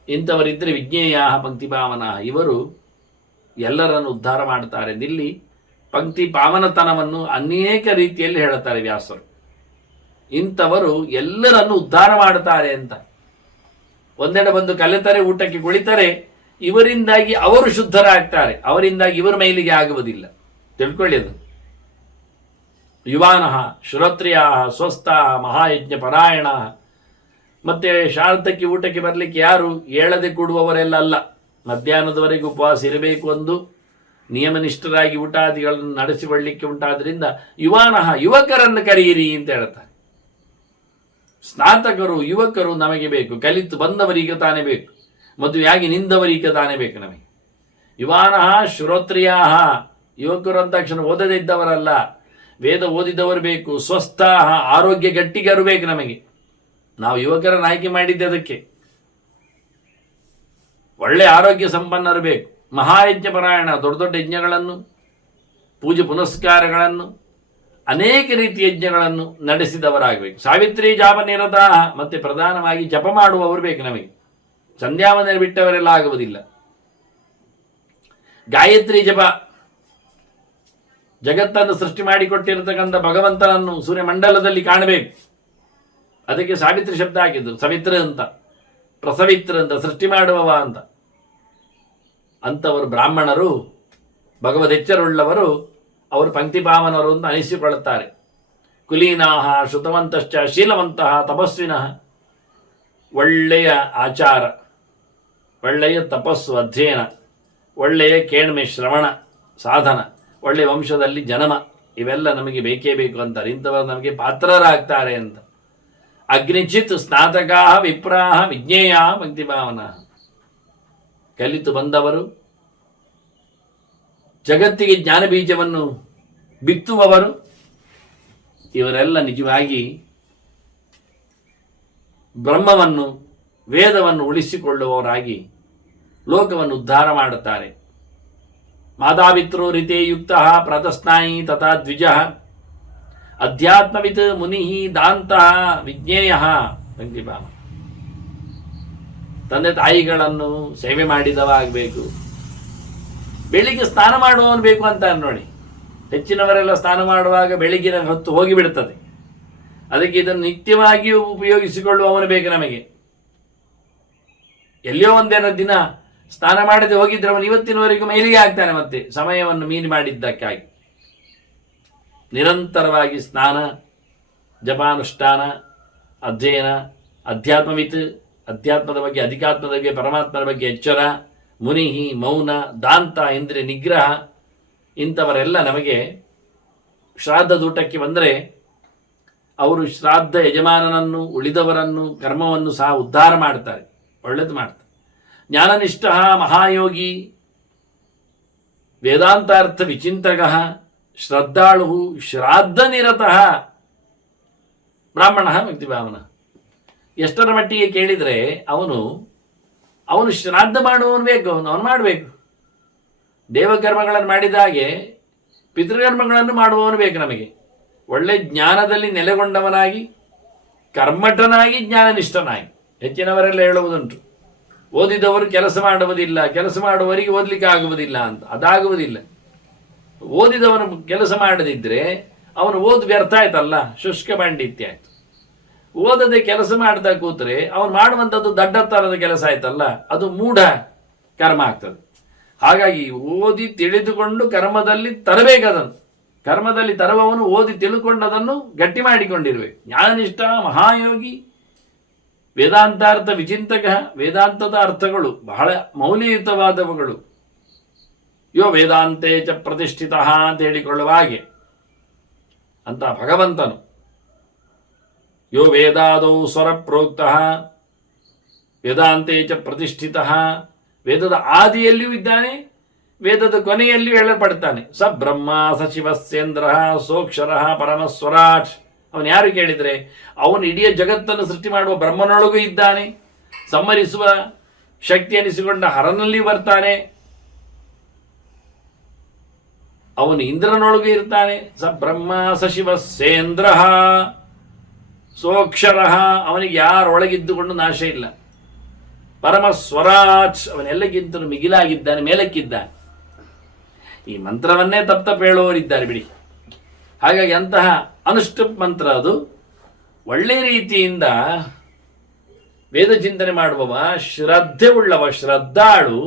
ಇಂಥವರಿದ್ದರೆ ವಿಜ್ಞೇಯ ಪಂಕ್ತಿಪಾವನ, ಇವರು ಎಲ್ಲರನ್ನು ಉದ್ಧಾರ ಮಾಡ್ತಾರೆ. ಇಲ್ಲಿ ಪಂಕ್ತಿ ಪಾವನತನವನ್ನು ಅನೇಕ ರೀತಿಯಲ್ಲಿ ಹೇಳುತ್ತಾರೆ ವ್ಯಾಸರು. ಇಂಥವರು ಎಲ್ಲರನ್ನು ಉದ್ಧಾರ ಮಾಡುತ್ತಾರೆ ಅಂತ. ಒಂದೆಡೆ ಬಂದು ಕಲಿತರೆ, ಊಟಕ್ಕೆ ಕುಳಿತರೆ, ಇವರಿಂದಾಗಿ ಅವರು ಶುದ್ಧರಾಗ್ತಾರೆ, ಅವರಿಂದಾಗಿ ಇವರ ಮೈಲಿಗೆ ಆಗುವುದಿಲ್ಲ. ತಿಳ್ಕೊಳ್ಳಿ ಅದು. ಯುವಾನಃ ಶ್ರೋತ್ರಿಯ ಸ್ವಸ್ಥ ಮಹಾಯಜ್ಞ ಪರಾಯಣ. ಮತ್ತೆ ಶಾರದಕ್ಕೆ ಊಟಕ್ಕೆ ಬರಲಿಕ್ಕೆ ಯಾರು ಏಳದೆ ಕೊಡುವವರೆಲ್ಲ ಅಲ್ಲ. ಮಧ್ಯಾಹ್ನದವರೆಗೂ ಉಪವಾಸ ಇರಬೇಕು, ಒಂದು ನಿಯಮನಿಷ್ಠರಾಗಿ ಊಟಾದಿಗಳನ್ನು ನಡೆಸಿಕೊಳ್ಳಲಿಕ್ಕೆ ಉಂಟಾದ್ರಿಂದ ಯುವಾನಃ ಯುವಕರನ್ನು ಕರೆಯಿರಿ ಅಂತ ಹೇಳ್ತಾರೆ. ಸ್ನಾತಕರು, ಯುವಕರು ನಮಗೆ ಬೇಕು. ಕಲಿತು ಬಂದವರಿಗೆ ತಾನೇ ಬೇಕು, ಮದುವೆಯಾಗಿ ನಿಂದವರಿಗೆ ತಾನೇ ಬೇಕು ನಮಗೆ. ಯುವಾನಃ ಶ್ರೋತ್ರಿಯಾ, ಯುವಕರು ಅಂತ ತಕ್ಷಣ ಓದದೇ ಇದ್ದವರಲ್ಲ, ವೇದ ಓದಿದವರು ಬೇಕು. ಸ್ವಸ್ಥ ಆರೋಗ್ಯ ಗಟ್ಟಿಗರು ಬೇಕು ನಮಗೆ. ನಾವು ಯುವಕರನ್ನು ಆಯ್ಕೆ ಮಾಡಿದ್ದೆ ಅದಕ್ಕೆ. ಒಳ್ಳೆ ಆರೋಗ್ಯ ಸಂಪನ್ನರು ಬೇಕು. ಮಹಾಯಜ್ಞ ಪರಾಯಣ, ದೊಡ್ಡ ದೊಡ್ಡ ಯಜ್ಞಗಳನ್ನು, ಪೂಜೆ ಪುನಸ್ಕಾರಗಳನ್ನು, ಅನೇಕ ರೀತಿಯ ಯಜ್ಞಗಳನ್ನು ನಡೆಸಿದವರಾಗಬೇಕು. ಸಾವಿತ್ರಿ ಜಾಪ ನಿರತ, ಮತ್ತೆ ಪ್ರಧಾನವಾಗಿ ಜಪ ಮಾಡುವವರು ಬೇಕು ನಮಗೆ. ಸಂಧ್ಯಾವಂದನೆ ಬಿಟ್ಟವರೆಲ್ಲ ಆಗುವುದಿಲ್ಲ. ಗಾಯತ್ರಿ ಜಪ, ಜಗತ್ತನ್ನು ಸೃಷ್ಟಿ ಮಾಡಿಕೊಟ್ಟಿರತಕ್ಕಂಥ ಭಗವಂತನನ್ನು ಸೂರ್ಯಮಂಡಲದಲ್ಲಿ ಕಾಣಬೇಕು. ಅದಕ್ಕೆ ಸಾವಿತ್ರಿ ಶಬ್ದ ಹಾಕಿದ್ದು. ಸವಿತ್ರ ಅಂತ, ಪ್ರಸವಿತ್ರ ಅಂತ, ಸೃಷ್ಟಿ ಮಾಡುವವ ಅಂತ. ಅಂಥವರು ಬ್ರಾಹ್ಮಣರು, ಭಗವದೆಚ್ಚರುಳ್ಳವರು, ಅವರು ಪಂಕ್ತಿಪಾವನರು ಅಂತ ಅನಿಸಿಕೊಳ್ಳುತ್ತಾರೆ. ಕುಲೀನಾಹ ಶ್ರುತವಂತಶ್ಚ ಶೀಲವಂತಹ ತಪಸ್ವಿನಃ, ಒಳ್ಳೆಯ ಆಚಾರ, ಒಳ್ಳೆಯ ತಪಸ್ಸು ಅಧ್ಯಯನ, ಒಳ್ಳೆಯ ಕೇಳ್ಮೆ ಶ್ರವಣ ಸಾಧನ, ಒಳ್ಳೆಯ ವಂಶದಲ್ಲಿ ಜನ್ಮ, ಇವೆಲ್ಲ ನಮಗೆ ಬೇಕೇ ಬೇಕು ಅಂತಾರೆ. ಇಂಥವರು ನಮಗೆ ಪಾತ್ರರಾಗ್ತಾರೆ ಅಂತ. ಅಗ್ನಿಚಿತ್ ಸ್ನಾತಕಾ ವಿಪ್ರಾಹ ವಿಜ್ಞೇಯ ಪಂಕ್ತಿಭಾವನ, ಕಲಿತು ಬಂದವರು, ಜಗತ್ತಿಗೆ ಜ್ಞಾನ ಬೀಜವನ್ನು ಬಿತ್ತುವವರು, ಇವರೆಲ್ಲ ನಿಜವಾಗಿ ಬ್ರಹ್ಮವನ್ನು, ವೇದವನ್ನು ಉಳಿಸಿಕೊಳ್ಳುವವರಾಗಿ ಲೋಕವನ್ನು ಉದ್ಧಾರ ಮಾಡುತ್ತಾರೆ. ಮಾತಾಪಿತೃ ರಿತೇ ಯುಕ್ತ ಪ್ರತಸ್ನಾಯಿ ತಥಾ ದ್ವಿಜ ಅಧ್ಯಾತ್ಮವಿತ್ ಮುನಿ ದಾಂತಃ ವಿಜ್ಞೇಯ ಪಂಕ್ತಿಭಾವ. ತಂದೆ ತಾಯಿಗಳನ್ನು ಸೇವೆ ಮಾಡಿದವ ಆಗಬೇಕು. ಬೆಳಿಗ್ಗೆ ಸ್ನಾನ ಮಾಡುವವನು ಬೇಕು ಅಂತ ನೋಡಿ. ಹೆಚ್ಚಿನವರೆಲ್ಲ ಸ್ನಾನ ಮಾಡುವಾಗ ಬೆಳಿಗ್ಗಿನ ಹೊತ್ತು ಹೋಗಿಬಿಡುತ್ತದೆ. ಅದಕ್ಕೆ ಇದನ್ನು ನಿತ್ಯವಾಗಿಯೂ ಉಪಯೋಗಿಸಿಕೊಳ್ಳುವವನು ಬೇಕು ನಮಗೆ. ಎಲ್ಲಿಯೋ ಒಂದೇನೋ ದಿನ ಸ್ನಾನ ಮಾಡದೆ ಹೋಗಿದ್ರೆ ಅವನು ಇವತ್ತಿನವರೆಗೂ ಮೈಲಿಗೆ ಆಗ್ತಾನೆ. ಮತ್ತೆ ಸಮಯವನ್ನು ಮೀರಿ ಮಾಡಿದ್ದಕ್ಕಾಗಿ ನಿರಂತರವಾಗಿ ಸ್ನಾನ, ಜಪಾನುಷ್ಠಾನ, ಅಧ್ಯಯನ, ಅಧ್ಯಾತ್ಮವಿತ್, ಅಧ್ಯಾತ್ಮದ ಬಗ್ಗೆ, ಅಧಿಕಾತ್ಮದ ಬಗ್ಗೆ, ಪರಮಾತ್ಮನ ಬಗ್ಗೆ ಎಚ್ಚರ, ಮುನಿಹಿ ಮೌನ, ದಾಂತ ಇಂದ್ರಿಯ ನಿಗ್ರಹ, ಇಂಥವರೆಲ್ಲ ನಮಗೆ ಶ್ರಾದ್ದದೂಟಕ್ಕೆ ಬಂದರೆ ಅವರು ಶ್ರಾದ್ದ ಯಜಮಾನನನ್ನು, ಉಳಿದವರನ್ನು, ಕರ್ಮವನ್ನು ಸಹ ಉದ್ಧಾರ ಮಾಡ್ತಾರೆ, ಒಳ್ಳೆಯದು ಮಾಡ್ತಾರೆ. ಜ್ಞಾನನಿಷ್ಠ ಮಹಾಯೋಗಿ ವೇದಾಂತಾರ್ಥ ವಿಚಿಂತಕ ಶ್ರದ್ಧಾಳು ಶ್ರಾದ್ದನಿರತಃ ಬ್ರಾಹ್ಮಣ ಭಕ್ತಿಭಾವನ. ಎಷ್ಟರ ಮಟ್ಟಿಗೆ ಕೇಳಿದರೆ ಅವನು ಶ್ರಾದ್ದ ಮಾಡುವವನು ಬೇಕು, ಅವನು ಮಾಡಬೇಕು. ದೇವಕರ್ಮಗಳನ್ನು ಮಾಡಿದ ಹಾಗೆ ಪಿತೃಕರ್ಮಗಳನ್ನು ಮಾಡುವವನು ಬೇಕು ನಮಗೆ. ಒಳ್ಳೆ ಜ್ಞಾನದಲ್ಲಿ ನೆಲೆಗೊಂಡವನಾಗಿ ಕರ್ಮಠನಾಗಿ ಜ್ಞಾನನಿಷ್ಠನಾಗಿ. ಹೆಚ್ಚಿನವರೆಲ್ಲ ಹೇಳುವುದುಂಟು, ಓದಿದವರು ಕೆಲಸ ಮಾಡುವುದಿಲ್ಲ, ಕೆಲಸ ಮಾಡುವವರಿಗೆ ಓದಲಿಕ್ಕೆ ಆಗುವುದಿಲ್ಲ ಅಂತ. ಅದಾಗುವುದಿಲ್ಲ. ಓದಿದವನು ಕೆಲಸ ಮಾಡದಿದ್ದರೆ ಅವನು ಓದು ವ್ಯರ್ಥ ಆಯ್ತಲ್ಲ, ಶುಷ್ಕ ಪಾಂಡಿತ್ಯ ಆಯ್ತು. ಓದದೆ ಕೆಲಸ ಮಾಡ್ತಾ ಕೂತ್ರೆ ಅವನು ಮಾಡುವಂಥದ್ದು ದಡ್ಡತನದ ಕೆಲಸ ಆಯ್ತಲ್ಲ, ಅದು ಮೂಢ ಕರ್ಮ ಆಗ್ತದೆ. ಹಾಗಾಗಿ ಓದಿ ತಿಳಿದುಕೊಂಡು ಕರ್ಮದಲ್ಲಿ ತರಬೇಕದನ್ನು. ಕರ್ಮದಲ್ಲಿ ತರುವವನು ಓದಿ ತಿಳ್ಕೊಂಡದನ್ನು ಗಟ್ಟಿ ಮಾಡಿಕೊಂಡಿರ್ಬೇಕು. ಜ್ಞಾನನಿಷ್ಠ ಮಹಾಯೋಗಿ ವೇದಾಂತಾರ್ಥ ವಿಚಿಂತಕ. ವೇದಾಂತದ ಅರ್ಥಗಳು ಬಹಳ ಮೌಲ್ಯಯುತವಾದವುಗಳು. ಯೋ ವೇದಾಂತೆ ಚ ಪ್ರತಿಷ್ಠಿತ ಅಂತ ಹೇಳಿಕೊಳ್ಳುವ ಹಾಗೆ ಅಂತ ಭಗವಂತನು ಯೋ ವೇದಾದೌ ಸ್ವರ ಪ್ರೋಕ್ತ ವೇದಾಂತೆ ಚ ಪ್ರತಿಷ್ಠಿತ. ವೇದದ ಆದಿಯಲ್ಲಿಯೂ ಇದ್ದಾನೆ, ವೇದದ ಕೊನೆಯಲ್ಲಿಯೂ ಹೇಳಲ್ಪಡ್ತಾನೆ. ಸ ಬ್ರಹ್ಮ ಸ ಶಿವಸ್ಯೇಂದ್ರ ಸೋಕ್ಷರ ಪರಮಸ್ವರಾಟ್. ಅವನು ಯಾರು ಕೇಳಿದರೆ ಅವನು ಇಡೀ ಜಗತ್ತನ್ನು ಸೃಷ್ಟಿ ಮಾಡುವ ಬ್ರಹ್ಮನೊಳಗೂ ಇದ್ದಾನೆ, ಸಂಹರಿಸುವ ಶಕ್ತಿ ಅನಿಸಿಕೊಂಡ ಹರನಲ್ಲಿಯೂ ಬರ್ತಾನೆ, ಅವನು ಇಂದ್ರನೊಳಗೂ ಇರ್ತಾನೆ. ಸ ಬ್ರಹ್ಮ ಸ ಶಿವಸ್ಯೇಂದ್ರ ಸೋಕ್ಷರ. ಅವನಿಗೆ ಯಾರೊಳಗಿದ್ದುಕೊಂಡು ನಾಶ ಇಲ್ಲ. ಪರಮಸ್ವರಾಟ್, ಅವನೆಲ್ಲಕ್ಕಿಂತಲೂ ಮಿಗಿಲಾಗಿದ್ದಾನೆ, ಮೇಲಕ್ಕಿದ್ದಾನೆ. ಈ ಮಂತ್ರವನ್ನೇ ತಪ್ಪ ಹೇಳುವವರಿದ್ದಾರೆ ಬಿಡಿ. ಹಾಗಾಗಿ ಅಂತಹ ಅನುಷ್ಠುಪ್ ಮಂತ್ರ ಅದು. ಒಳ್ಳೆಯ ರೀತಿಯಿಂದ ವೇದ ಚಿಂತನೆ ಮಾಡುವವ, ಶ್ರದ್ಧೆ ಉಳ್ಳವ, ಶ್ರದ್ಧಾಳು,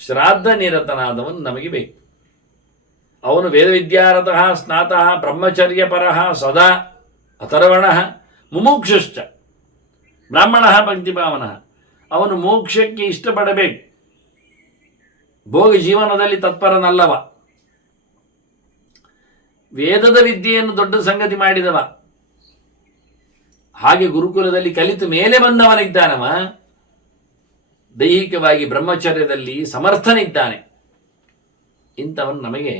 ಶ್ರಾದ್ದ ನಿರತನಾದವನು ನಮಗೆ ಬೇಕು. ಅವನು ವೇದವಿದ್ಯಾರತಃ ಸ್ನಾತಃ ಬ್ರಹ್ಮಚರ್ಯಪರಃ ಸದಾ ಅಥರ್ವಣ ಮುಮುಕ್ಷುಶ್ಚ ಬ್ರಾಹ್ಮಣ ಪಂಕ್ತಿಭಾವನ. ಅವನು ಮೋಕ್ಷಕ್ಕೆ ಇಷ್ಟಪಡಬೇಕು, ಭೋಗ ಜೀವನದಲ್ಲಿ ತತ್ಪರನಲ್ಲವ. ವೇದದ ವಿದ್ಯೆಯನ್ನು ದೊಡ್ಡ ಸಂಗತಿ ಮಾಡಿದವ, ಹಾಗೆ ಗುರುಕುಲದಲ್ಲಿ ಕಲಿತು ಮೇಲೆ ಬಂದವನಿದ್ದಾನವ. ದೈಹಿಕವಾಗಿ ಬ್ರಹ್ಮಚರ್ಯದಲ್ಲಿ ಸಮರ್ಥನಿದ್ದಾನೆ. ಇಂಥವನು ನಮಗೆ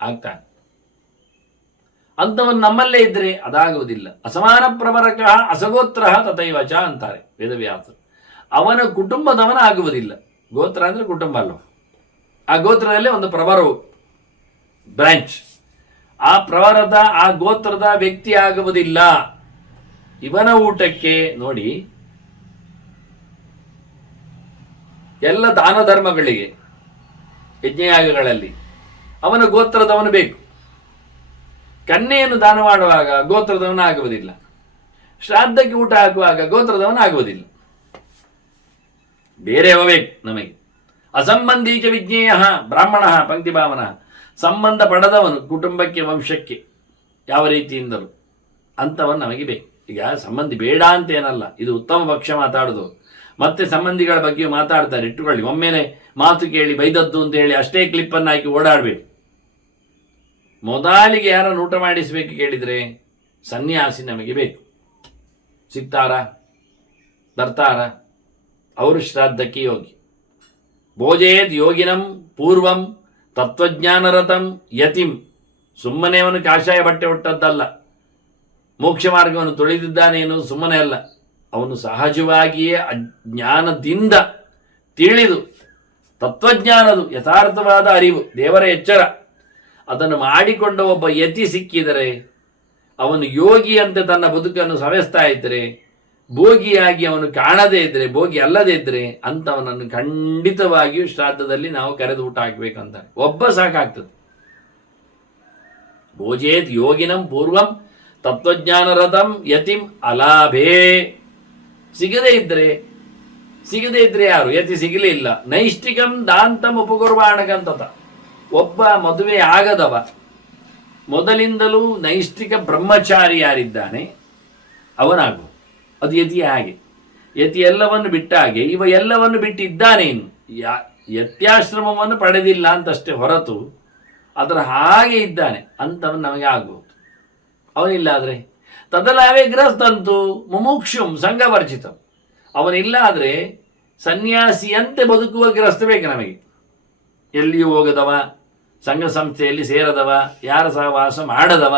ಆಗ್ತಾನೆ. ಅಂಥವನು ನಮ್ಮಲ್ಲೇ ಇದ್ದರೆ ಅದಾಗುವುದಿಲ್ಲ. ಅಸಮಾನ ಪ್ರವರಕ ಅಸಗೋತ್ರ ತಥೈವಚ ಅಂತಾರೆ ವೇದವ್ಯಾಸರು. ಅವನ ಕುಟುಂಬದವನ ಆಗುವುದಿಲ್ಲ. ಗೋತ್ರ ಅಂದರೆ ಕುಟುಂಬ ಅಲ್ವ, ಆ ಗೋತ್ರದಲ್ಲೇ ಒಂದು ಪ್ರವರವು ಬ್ರಾಂಚ್. ಆ ಪ್ರವರದ ಆ ಗೋತ್ರದ ವ್ಯಕ್ತಿ ಆಗುವುದಿಲ್ಲ. ಇವನ ಊಟಕ್ಕೆ ನೋಡಿ, ಎಲ್ಲ ದಾನ ಧರ್ಮಗಳಿಗೆ ಯಜ್ಞಯಾಗಗಳಲ್ಲಿ ಅವನ ಗೋತ್ರದವನು ಬೇಕು. ಕನ್ಯೆಯನ್ನು ದಾನ ಮಾಡುವಾಗ ಗೋತ್ರದವನ ಆಗುವುದಿಲ್ಲ. ಶ್ರಾದ್ದಕ್ಕೆ ಊಟ ಹಾಕುವಾಗ ಗೋತ್ರದವನ ಆಗುವುದಿಲ್ಲ. ಬೇರೆಯವ ಬೇಕು ನಮಗೆ. ಅಸಂಬಂಧೀಚ ವಿಜ್ಞೇಯ ಬ್ರಾಹ್ಮಣ ಪಂಕ್ತಿಭಾವನ. ಸಂಬಂಧ ಪಡೆದವನು ಕುಟುಂಬಕ್ಕೆ, ವಂಶಕ್ಕೆ ಯಾವ ರೀತಿಯಿಂದಲೂ ಅಂಥವನು ನಮಗೆ ಬೇಕು. ಈಗ ಸಂಬಂಧಿ ಬೇಡ ಅಂತೇನಲ್ಲ, ಇದು ಉತ್ತಮ ಪಕ್ಷ ಮಾತಾಡೋದು. ಮತ್ತೆ ಸಂಬಂಧಿಗಳ ಬಗ್ಗೆ ಮಾತಾಡ್ತಾರೆ, ಇಟ್ಟುಕೊಳ್ಳಿ. ಒಮ್ಮೆಲೆ ಮಾತು ಕೇಳಿ ಬೈದದ್ದು ಅಂತ ಹೇಳಿ ಅಷ್ಟೇ ಕ್ಲಿಪ್ಪನ್ನು ಹಾಕಿ ಓಡಾಡಬೇಡಿ. ಮೊದಲಿಗೆ ಯಾರನ್ನು ಊಟ ಮಾಡಿಸಬೇಕು ಕೇಳಿದರೆ ಸನ್ಯಾಸಿ ನಮಗೆ ಬೇಕು. ಸಿಗ್ತಾರ, ಬರ್ತಾರ, ಅವರು ಶ್ರಾದ್ದಕ್ಕೆ ಯೋಗಿ. ಭೋಜೇತ್ ಯೋಗಿನಂ ಪೂರ್ವಂ ತತ್ವಜ್ಞಾನರತಂ ಯತಿಂ. ಸುಮ್ಮನೆ ಅವನು ಕಾಷಾಯ ಬಟ್ಟೆ ಹುಟ್ಟದ್ದಲ್ಲ, ಮೋಕ್ಷ ಮಾರ್ಗವನ್ನು ತುಳಿದಿದ್ದಾನೇನು ಸುಮ್ಮನೆ ಅಲ್ಲ. ಅವನು ಸಹಜವಾಗಿಯೇ ಅಜ್ಞಾನದಿಂದ ತಿಳಿದು ತತ್ವಜ್ಞಾನದು ಯಥಾರ್ಥವಾದ ಅರಿವು, ದೇವರ ಎಚ್ಚರ, ಅದನ್ನು ಮಾಡಿಕೊಂಡ ಒಬ್ಬ ಯತಿ ಸಿಕ್ಕಿದರೆ ಅವನು ಯೋಗಿಯಂತೆ ತನ್ನ ಬದುಕನ್ನು ಸವೆಸ್ತಾ ಇದ್ದರೆ, ಭೋಗಿಯಾಗಿ ಅವನು ಕಾಣದೇ ಇದ್ದರೆ, ಭೋಗಿ ಅಲ್ಲದೇ ಇದ್ದರೆ ಅಂಥವನನ್ನು ಖಂಡಿತವಾಗಿಯೂ ಶ್ರಾದ್ದದಲ್ಲಿ ನಾವು ಕರೆದು ಊಟ ಹಾಕಬೇಕಂತ. ಒಬ್ಬ ಸಾಕಾಗ್ತದೆ. ಭೋಜೇತ್ ಯೋಗಿನಂ ಪೂರ್ವಂ ತತ್ವಜ್ಞಾನರಥಂ ಯತಿಂ ಅಲಾಭೇ. ಸಿಗದೇ ಇದ್ರೆ ಯಾರು? ಯತಿ ಸಿಗಲೇ ಇಲ್ಲ. ನೈಷ್ಠಿಕಂ ದಾಂತಂ ಉಪಗುರ್ವಾಣಕಂತತ. ಒಬ್ಬ ಮದುವೆ ಆಗದವ ಮೊದಲಿಂದಲೂ ನೈಷ್ಠಿಕ ಬ್ರಹ್ಮಚಾರಿ ಯಾರಿದ್ದಾನೆ ಅವನಾಗು. ಅದು ಯತಿಯ ಹಾಗೆ. ಯತಿ ಎಲ್ಲವನ್ನು ಬಿಟ್ಟ ಹಾಗೆ ಇವ ಎಲ್ಲವನ್ನು ಬಿಟ್ಟಿದ್ದಾನೆ. ಇನ್ನು ಯತ್ಯಾಶ್ರಮವನ್ನು ಪಡೆದಿಲ್ಲ ಅಂತಷ್ಟೇ ಹೊರತು ಅದರ ಹಾಗೆ ಇದ್ದಾನೆ ಅಂತವನು ನಮಗೆ ಆಗ್ಬೋದು. ಅವನಿಲ್ಲ ಆದರೆ ತದಲಾವೇ ಗೃಹಸ್ಥಂತು ಮುಮುಕ್ಷುಂ ಸಂಘವರ್ಜಿತಂ. ಅವನಿಲ್ಲ ಆದರೆ ಸನ್ಯಾಸಿಯಂತೆ ಬದುಕುವ ಗೃಹಸ್ಥ ಬೇಕು ನಮಗೆ. ಎಲ್ಲಿಯೂ ಹೋಗದವ, ಸಂಘ ಸಂಸ್ಥೆಯಲ್ಲಿ ಸೇರದವ, ಯಾರ ಸಹವಾಸ ಮಾಡದವ,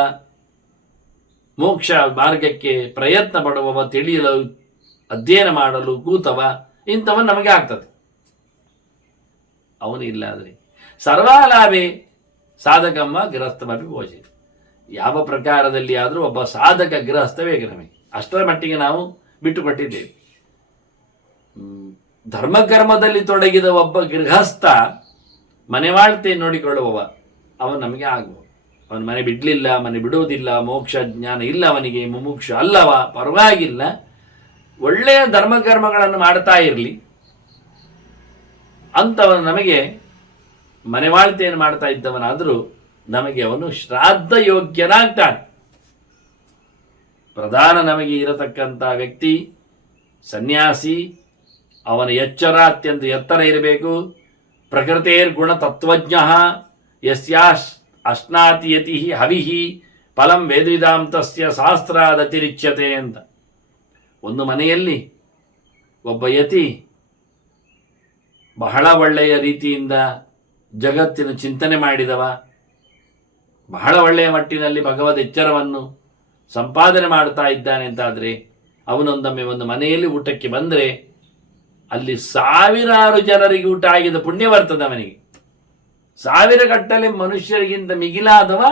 ಮೋಕ್ಷ ಮಾರ್ಗಕ್ಕೆ ಪ್ರಯತ್ನ ಪಡುವವ, ತಿಳಿಯಲು ಅಧ್ಯಯನ ಮಾಡಲು ಕೂತವ, ಇಂಥವ ನಮಗೆ ಆಗ್ತದೆ. ಅವನು ಇಲ್ಲಾದರೆ ಸರ್ವಾಲಾಭೆ ಸಾಧಕಮ್ಮ ಗೃಹಸ್ಥಮಪಿ ಭೋಜೆ. ಯಾವ ಪ್ರಕಾರದಲ್ಲಿ ಆದರೂ ಒಬ್ಬ ಸಾಧಕ ಗೃಹಸ್ಥ ಬೇಕು ನಮಗೆ. ಅಷ್ಟರ ಮಟ್ಟಿಗೆ ನಾವು ಬಿಟ್ಟುಕೊಟ್ಟಿದ್ದೇವೆ. ಧರ್ಮಕರ್ಮದಲ್ಲಿ ತೊಡಗಿದ ಒಬ್ಬ ಗೃಹಸ್ಥ ಮನೆವಾಳ್ತೆ ನೋಡಿಕೊಳ್ಳುವವ ಅವನು ನಮಗೆ ಆಗ್ಬೋದು. ಅವನ ಮನೆ ಬಿಡಲಿಲ್ಲ, ಮನೆ ಬಿಡುವುದಿಲ್ಲ, ಮೋಕ್ಷ ಜ್ಞಾನ ಇಲ್ಲ ಅವನಿಗೆ, ಮುಮುಕ್ಷ ಅಲ್ಲವ, ಪರವಾಗಿಲ್ಲ, ಒಳ್ಳೆಯ ಧರ್ಮಕರ್ಮಗಳನ್ನು ಮಾಡ್ತಾ ಇರಲಿ ಅಂಥವನು ನಮಗೆ ಮನೆವಾಳ್ತೆಯನ್ನು ಮಾಡ್ತಾ ಇದ್ದವನಾದರೂ ನಮಗೆ ಅವನು ಶ್ರಾದ್ದ ಯೋಗ್ಯನಾಗ್ತಾನೆ. ಪ್ರಧಾನ ನಮಗೆ ಇರತಕ್ಕಂಥ ವ್ಯಕ್ತಿ ಸನ್ಯಾಸಿ. ಅವನ ಎಚ್ಚರ ಅತ್ಯಂತ ಎತ್ತರ ಇರಬೇಕು. ಪ್ರಕೃತೇರ್ ಗುಣ ತತ್ವಜ್ಞ ಯಸ್ಯಾಶ್ ಅಶ್ನಾತಿ ಯತಿ ಹವಿಹಿ ಫಲಂ ವೇದವಿದಾಂತಸ್ಯ ಶಾಸ್ತ್ರಾದತಿರಿಚ್ಯತೆ ಅಂತ. ಒಂದು ಮನೆಯಲ್ಲಿ ಒಬ್ಬ ಯತಿ ಬಹಳ ಒಳ್ಳೆಯ ರೀತಿಯಿಂದ ಜಗತ್ತಿನ ಚಿಂತನೆ ಮಾಡಿದವ, ಬಹಳ ಒಳ್ಳೆಯ ಮಟ್ಟಿನಲ್ಲಿ ಭಗವದ್ ಎಚ್ಚರವನ್ನು ಸಂಪಾದನೆ ಮಾಡ್ತಾ ಇದ್ದಾನೆ ಅಂತಾದರೆ ಅವನೊಂದೊಮ್ಮೆ ಒಂದು ಮನೆಯಲ್ಲಿ ಊಟಕ್ಕೆ ಬಂದರೆ ಅಲ್ಲಿ ಸಾವಿರಾರು ಜನರಿಗೆ ಊಟ ಆಗಿದ ಪುಣ್ಯ ಬರ್ತದೆ ಅವನಿಗೆ. ಸಾವಿರ ಗಟ್ಟಲೆ ಮನುಷ್ಯರಿಗಿಂತ ಮಿಗಿಲಾದವ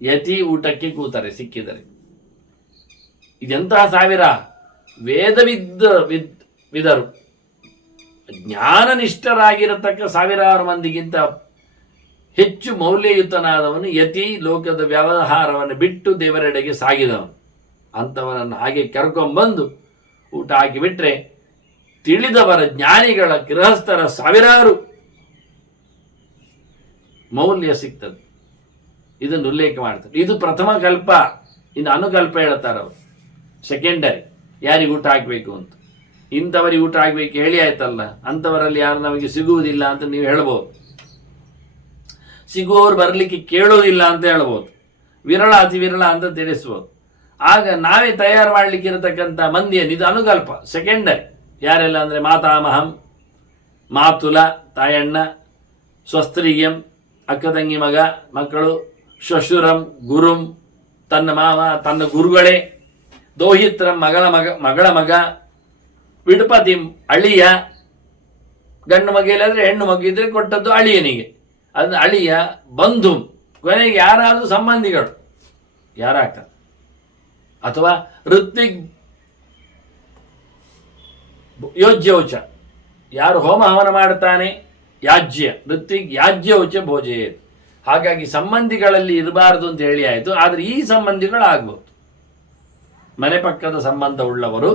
ಯತಿ ಊಟಕ್ಕೆ ಕೂತಾರೆ ಸಿಕ್ಕಿದರೆ. ಇದೆಂತಹ ಸಾವಿರ ವಿದರು ಜ್ಞಾನನಿಷ್ಠರಾಗಿರತಕ್ಕ ಸಾವಿರಾರು ಮಂದಿಗಿಂತ ಹೆಚ್ಚು ಮೌಲ್ಯಯುತನಾದವನು ಯತಿ. ಲೋಕದ ವ್ಯವಹಾರವನ್ನು ಬಿಟ್ಟು ದೇವರೆಡೆಗೆ ಸಾಗಿದವನು. ಅಂಥವನನ್ನು ಹಾಗೆ ಕರ್ಕೊಂಬಂದು ಊಟ ಹಾಕಿಬಿಟ್ರೆ ತಿಳಿದವರ ಜ್ಞಾನಿಗಳ ಗೃಹಸ್ಥರ ಸಾವಿರಾರು ಮೌಲ್ಯ ಸಿಗ್ತದೆ. ಇದನ್ನು ಉಲ್ಲೇಖ ಮಾಡ್ತಾರೆ. ಇದು ಪ್ರಥಮ ಕಲ್ಪ. ಇನ್ನು ಅನುಕಲ್ಪ ಹೇಳ್ತಾರೆ ಅವರು, ಸೆಕೆಂಡರಿ. ಯಾರಿಗೆ ಊಟ ಹಾಕಬೇಕು ಅಂತ, ಇಂಥವರಿಗೆ ಊಟ ಹಾಕಬೇಕು ಹೇಳಿ ಆಯ್ತಲ್ಲ, ಅಂಥವರಲ್ಲಿ ಯಾರು ನಮಗೆ ಸಿಗುವುದಿಲ್ಲ ಅಂತ ನೀವು ಹೇಳ್ಬೋದು. ಸಿಗುವವರು ಬರಲಿಕ್ಕೆ ಕೇಳೋದಿಲ್ಲ ಅಂತ ಹೇಳ್ಬೋದು. ವಿರಳ ಅತಿ ವಿರಳ ಅಂತ ತಿಳಿಸ್ಬೋದು. ಆಗ ನಾವೇ ತಯಾರು ಮಾಡಲಿಕ್ಕೆ ಇರತಕ್ಕಂಥ ಮಂದಿಯನ್ನು, ಇದು ಅನುಕಲ್ಪ, ಸೆಕೆಂಡರಿ. ಯಾರೆಲ್ಲ ಅಂದರೆ ಮಾತಾಮಹಂ, ಮಾತುಲ ತಾಯಣ್ಣ, ಸ್ವಸ್ತ್ರೀಯಂ ಅಕ್ಕ ತಂಗಿ ಮಕ್ಕಳು, ಶ್ವಶುರಂ ಗುರುಂ ತನ್ನ ಮಾವ ತನ್ನ ಗುರುಗಳೇ, ದೋಹಿತ್ರಂ ಮಗಳ ಮಗ, ವಿಡುಪತಿಂ ಅಳಿಯ, ಗಂಡು ಮಗ ಇಲ್ಲದ್ರೆ ಹೆಣ್ಣು ಮಗು ಇದ್ರೆ ಕೊಟ್ಟದ್ದು ಅಳಿಯನಿಗೆ, ಅದು ಅಳಿಯ, ಬಂಧು, ಕೊನೆಗೆ ಯಾರಾದರೂ ಸಂಬಂಧಿಗಳು ಯಾರಾಗ್ತಾರೆ. ಅಥವಾ ಋತ್ವಿಗ್ ಯೋಜ್ಯವಚ, ಯಾರು ಹೋಮ ಹವನ ಮಾಡ್ತಾನೆ ಯಾಜ್ಯ, ಋತ್ವಿಗ್ ಯಾಜ್ಯವಚ ಭೋಜಯೇತ್. ಹಾಗಾಗಿ ಸಂಬಂಧಿಗಳಲ್ಲಿ ಇರಬಾರದು ಅಂತ ಹೇಳಿ ಆಯಿತು. ಆದರೆ ಈ ಸಂಬಂಧಿಗಳು ಆಗ್ಬೋದು, ಮನೆ ಪಕ್ಕದ ಸಂಬಂಧ ಉಳ್ಳವರು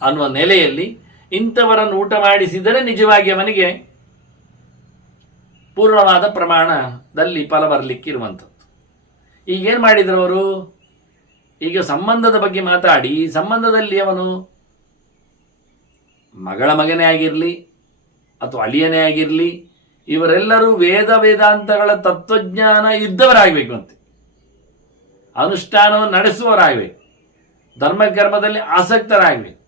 ಅನ್ನುವ ನೆಲೆಯಲ್ಲಿ ಇಂಥವರನ್ನು ಊಟ ಮಾಡಿಸಿದರೆ ನಿಜವಾಗಿ ಅವನಿಗೆ ಪೂರ್ಣವಾದ ಪ್ರಮಾಣದಲ್ಲಿ ಫಲ ಬರಲಿಕ್ಕಿರುವಂಥದ್ದು. ಈಗೇನು ಮಾಡಿದ್ರು ಅವರು? ಈಗ ಸಂಬಂಧದ ಬಗ್ಗೆ ಮಾತಾಡಿ, ಸಂಬಂಧದಲ್ಲಿ ಅವನು ಮಗಳ ಮಗನೇ ಆಗಿರಲಿ ಅಥವಾ ಅಳಿಯನೇ ಆಗಿರಲಿ, ಇವರೆಲ್ಲರೂ ವೇದಾಂತಗಳ ತತ್ವಜ್ಞಾನ ಇದ್ದವರಾಗಬೇಕು ಅಂತೆ, ಅನುಷ್ಠಾನವನ್ನು ನಡೆಸುವವರಾಗಬೇಕು, ಧರ್ಮಕರ್ಮದಲ್ಲಿ ಆಸಕ್ತರಾಗಬೇಕು.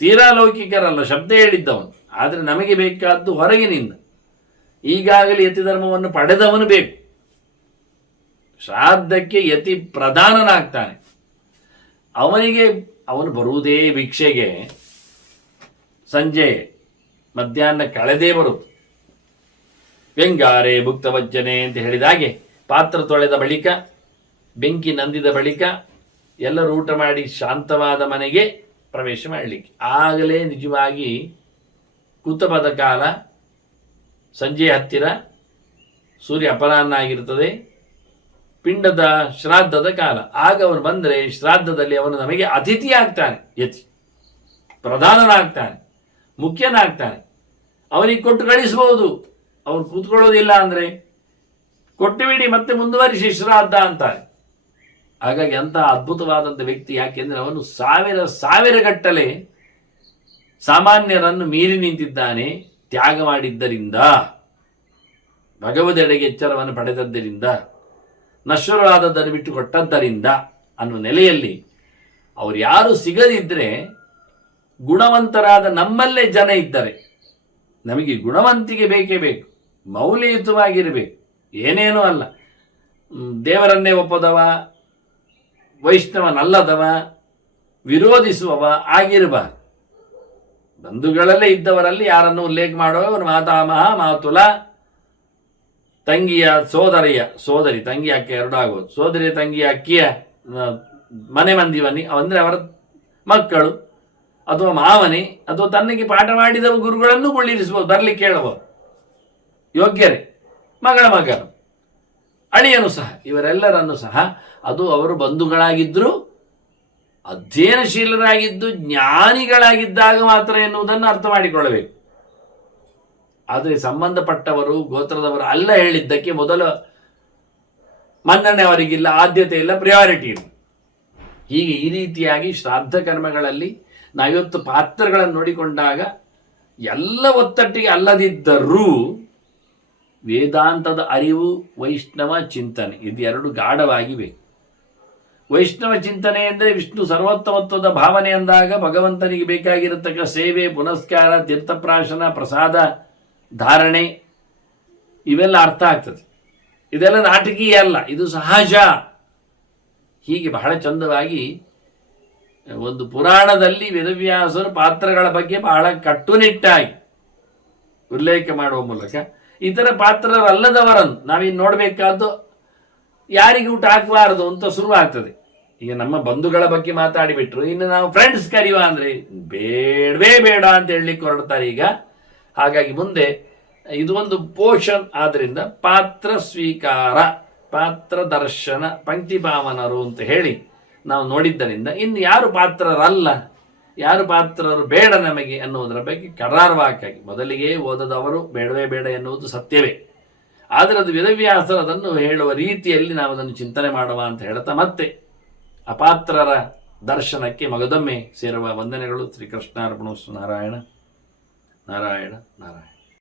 ತೀರಾ ಲೌಕಿಕರಲ್ಲ, ಶಬ್ದ ಹೇಳಿದ್ದವನು. ಆದರೆ ನಮಗೆ ಬೇಕಾದ್ದು ಹೊರಗಿನಿಂದ. ಈಗಾಗಲೇ ಯತಿ ಧರ್ಮವನ್ನು ಪಡೆದವನು ಬೇಕು. ಶ್ರಾದ್ದಕ್ಕೆ ಯತಿ ಪ್ರಧಾನನಾಗ್ತಾನೆ. ಅವನು ಬರುವುದೇ ಭಿಕ್ಷೆಗೆ ಸಂಜೆ ಮಧ್ಯಾಹ್ನ ಕಳೆದೇ ಬರುವುದು. ವ್ಯಂಗಾರೆ ಭುಕ್ತವಜ್ಜನೆ ಅಂತ ಹೇಳಿದಾಗೆ ಪಾತ್ರ ತೊಳೆದ ಬಳಿಕ, ಬೆಂಕಿ ನಂದಿದ ಬಳಿಕ ಎಲ್ಲರೂ ಊಟ ಮಾಡಿ ಶಾಂತವಾದ ಮನೆಗೆ ಪ್ರವೇಶ ಮಾಡಲಿಕ್ಕೆ ಆಗಲೇ ನಿಜವಾಗಿ ಕುತಪದ ಕಾಲ, ಸಂಜೆ ಹತ್ತಿರ, ಸೂರ್ಯ ಅಪರಾಹ್ನ ಆಗಿರ್ತದೆ, ಪಿಂಡದ ಶ್ರಾದ್ದದ ಕಾಲ. ಆಗ ಅವನು ಬಂದರೆ ಶ್ರಾದ್ದದಲ್ಲಿ ಅವನು ನಮಗೆ ಅತಿಥಿ ಆಗ್ತಾನೆ, ಯತಿ ಪ್ರಧಾನನಾಗ್ತಾನೆ, ಮುಖ್ಯನಾಗ್ತಾನೆ. ಅವನಿಗೆ ಕೊಟ್ಟು ಕಳಿಸಬಹುದು. ಅವನು ಕೂತ್ಕೊಳ್ಳೋದಿಲ್ಲ ಅಂದರೆ ಕೊಟ್ಟು ಬಿಡಿ, ಮತ್ತೆ ಮುಂದುವರಿಸಿ ಶ್ರಾದ್ದ ಅಂತಾರೆ. ಹಾಗಾಗಿ ಅಂಥ ಅದ್ಭುತವಾದಂಥ ವ್ಯಕ್ತಿ. ಯಾಕೆಂದರೆ ಅವನು ಸಾವಿರ ಗಟ್ಟಲೆ ಸಾಮಾನ್ಯರನ್ನು ಮೀರಿ ನಿಂತಿದ್ದಾನೆ. ತ್ಯಾಗ ಮಾಡಿದ್ದರಿಂದ, ಭಗವದೆಡೆಗೆ ಎಚ್ಚರವನ್ನು ಪಡೆದದ್ದರಿಂದ, ನಶ್ವರವಾದದ್ದನ್ನು ಬಿಟ್ಟು ಕೊಟ್ಟದ್ದರಿಂದ ಅನ್ನುವ ನೆಲೆಯಲ್ಲಿ ಅವರು ಯಾರು ಸಿಗದಿದ್ದರೆ ಗುಣವಂತರಾದ ನಮ್ಮಲ್ಲೇ ಜನ ಇದ್ದಾರೆ. ನಮಗೆ ಗುಣವಂತಿಕೆ ಬೇಕೇ ಬೇಕು, ಮೌಲ್ಯಯುತವಾಗಿರಬೇಕು, ಏನೇನೂ ಅಲ್ಲ. ದೇವರನ್ನೇ ಒಪ್ಪದವ, ವೈಷ್ಣವನಲ್ಲದವ, ವಿರೋಧಿಸುವವ ಆಗಿರಬಾರ್ದು. ಬಂಧುಗಳಲ್ಲೇ ಇದ್ದವರಲ್ಲಿ ಯಾರನ್ನು ಉಲ್ಲೇಖ ಮಾಡುವ ಮಾತಾಮಹ, ಮಾತುಲ, ತಂಗಿಯ ಸೋದರಿ ತಂಗಿ ಅಕ್ಕ ಎರಡು ಆಗೋದು, ಸೋದರಿಯ ತಂಗಿಯ ಅಕ್ಕಿಯ ಮನೆ ಮಂದಿವನಿ ಅಂದರೆ ಅವರ ಮಕ್ಕಳು, ಅಥವಾ ಮಾವನೇ, ಅಥವಾ ತನ್ನಗೆ ಪಾಠ ಮಾಡಿದ ಗುರುಗಳನ್ನು ಕುಳ್ಳಿರಿಸಬಹುದು, ಬರ್ಲಿಕ್ಕೆ ಹೇಳಬಹುದು, ಯೋಗ್ಯರೇ, ಮಗಳು, ಅಳಿಯನು ಸಹ, ಇವರೆಲ್ಲರನ್ನು ಸಹ ಅದು ಅವರು ಬಂಧುಗಳಾಗಿದ್ದರೂ ಅಧ್ಯಯನಶೀಲರಾಗಿದ್ದು ಜ್ಞಾನಿಗಳಾಗಿದ್ದಾಗ ಮಾತ್ರ ಎನ್ನುವುದನ್ನು ಅರ್ಥ ಮಾಡಿಕೊಳ್ಳಬೇಕು. ಆದರೆ ಸಂಬಂಧಪಟ್ಟವರು ಗೋತ್ರದವರು ಅಲ್ಲ ಹೇಳಿದ್ದಕ್ಕೆ ಮೊದಲು ಮನ್ನಣೆ ಅವರಿಗಿಲ್ಲ, ಆದ್ಯತೆ ಇಲ್ಲ, ಪ್ರಿಯಾರಿಟಿ ಇಲ್ಲ. ಹೀಗೆ ಈ ರೀತಿಯಾಗಿ ಶ್ರಾದ್ದ ಕರ್ಮಗಳಲ್ಲಿ ನಾವಿವತ್ತು ಪಾತ್ರಗಳನ್ನು ನೋಡಿಕೊಂಡಾಗ ಎಲ್ಲ ಒತ್ತಟ್ಟಿಗೆ ಅಲ್ಲದಿದ್ದರೂ ವೇದಾಂತದ ಅರಿವು, ವೈಷ್ಣವ ಚಿಂತನೆ ಇದೆರಡು ಗಾಢವಾಗಿವೆ. ವೈಷ್ಣವ ಚಿಂತನೆ ಅಂದರೆ ವಿಷ್ಣು ಸರ್ವೋತ್ತಮತ್ವದ ಭಾವನೆ ಅಂದಾಗ ಭಗವಂತನಿಗೆ ಬೇಕಾಗಿರತಕ್ಕ ಸೇವೆ, ಪುನಸ್ಕಾರ, ತೀರ್ಥಪ್ರಾಶನ, ಪ್ರಸಾದ ಧಾರಣೆ ಇವೆಲ್ಲ ಅರ್ಥ ಆಗ್ತದೆ. ಇದೆಲ್ಲ ನಾಟಕೀಯ ಅಲ್ಲ, ಇದು ಸಹಜ. ಹೀಗೆ ಬಹಳ ಚಂದವಾಗಿ ಒಂದು ಪುರಾಣದಲ್ಲಿ ವೇದವ್ಯಾಸರು ಪಾತ್ರಗಳ ಬಗ್ಗೆ ಬಹಳ ಕಟ್ಟುನಿಟ್ಟಾಗಿ ಉಲ್ಲೇಖ ಮಾಡುವ ಮೂಲಕ ಇತರ ಪಾತ್ರರಲ್ಲದವರನ್ನು ನಾವಿನ್ನು ನೋಡಬೇಕಾದ್ದು ಯಾರಿಗೆ ಊಟ ಹಾಕಬಾರದು ಅಂತ ಶುರುವಾಗ್ತದೆ. ಈಗ ನಮ್ಮ ಬಂಧುಗಳ ಬಗ್ಗೆ ಮಾತಾಡಿಬಿಟ್ರು, ಇನ್ನು ನಾವು ಫ್ರೆಂಡ್ಸ್ ಕರೆಯುವ ಅಂದರೆ ಬೇಡವೇ ಬೇಡ ಅಂತ ಹೇಳಲಿಕ್ಕೆ ಹೊರಡ್ತಾರೆ ಈಗ. ಹಾಗಾಗಿ ಮುಂದೆ ಇದು ಒಂದು ಪೋಷನ್ ಆದ್ದರಿಂದ ಪಾತ್ರ ಸ್ವೀಕಾರ, ಪಾತ್ರ ದರ್ಶನ, ಪಂಕ್ತಿ ಪಾವನರು ಅಂತ ಹೇಳಿ ನಾವು ನೋಡಿದ್ದರಿಂದ ಇನ್ನು ಯಾರು ಪಾತ್ರರಲ್ಲ, ಯಾರು ಪಾತ್ರರು ಬೇಡ ನಮಗೆ ಅನ್ನುವುದರ ಬಗ್ಗೆ ಕರಾರವಾಕಾಗಿ ಮೊದಲಿಗೆ ಓದದವರು ಬೇಡವೇ ಬೇಡ ಎನ್ನುವುದು ಸತ್ಯವೇ. ಆದರೆ ಅದು ವೇದವ್ಯಾಸರು ಅದನ್ನು ಹೇಳುವ ರೀತಿಯಲ್ಲಿ ನಾವು ಅದನ್ನು ಚಿಂತನೆ ಮಾಡುವ ಅಂತ ಹೇಳ್ತಾ ಮತ್ತೆ ಅಪಾತ್ರರ ದರ್ಶನಕ್ಕೆ ಮಗದೊಮ್ಮೆ ಸೇರುವ ವಂದನೆಗಳು. ಶ್ರೀಕೃಷ್ಣಾರ್ಪಣೋಸ್ತು. ನಾರಾಯಣ ನಾರಾಯಣ ನಾರಾಯಣ.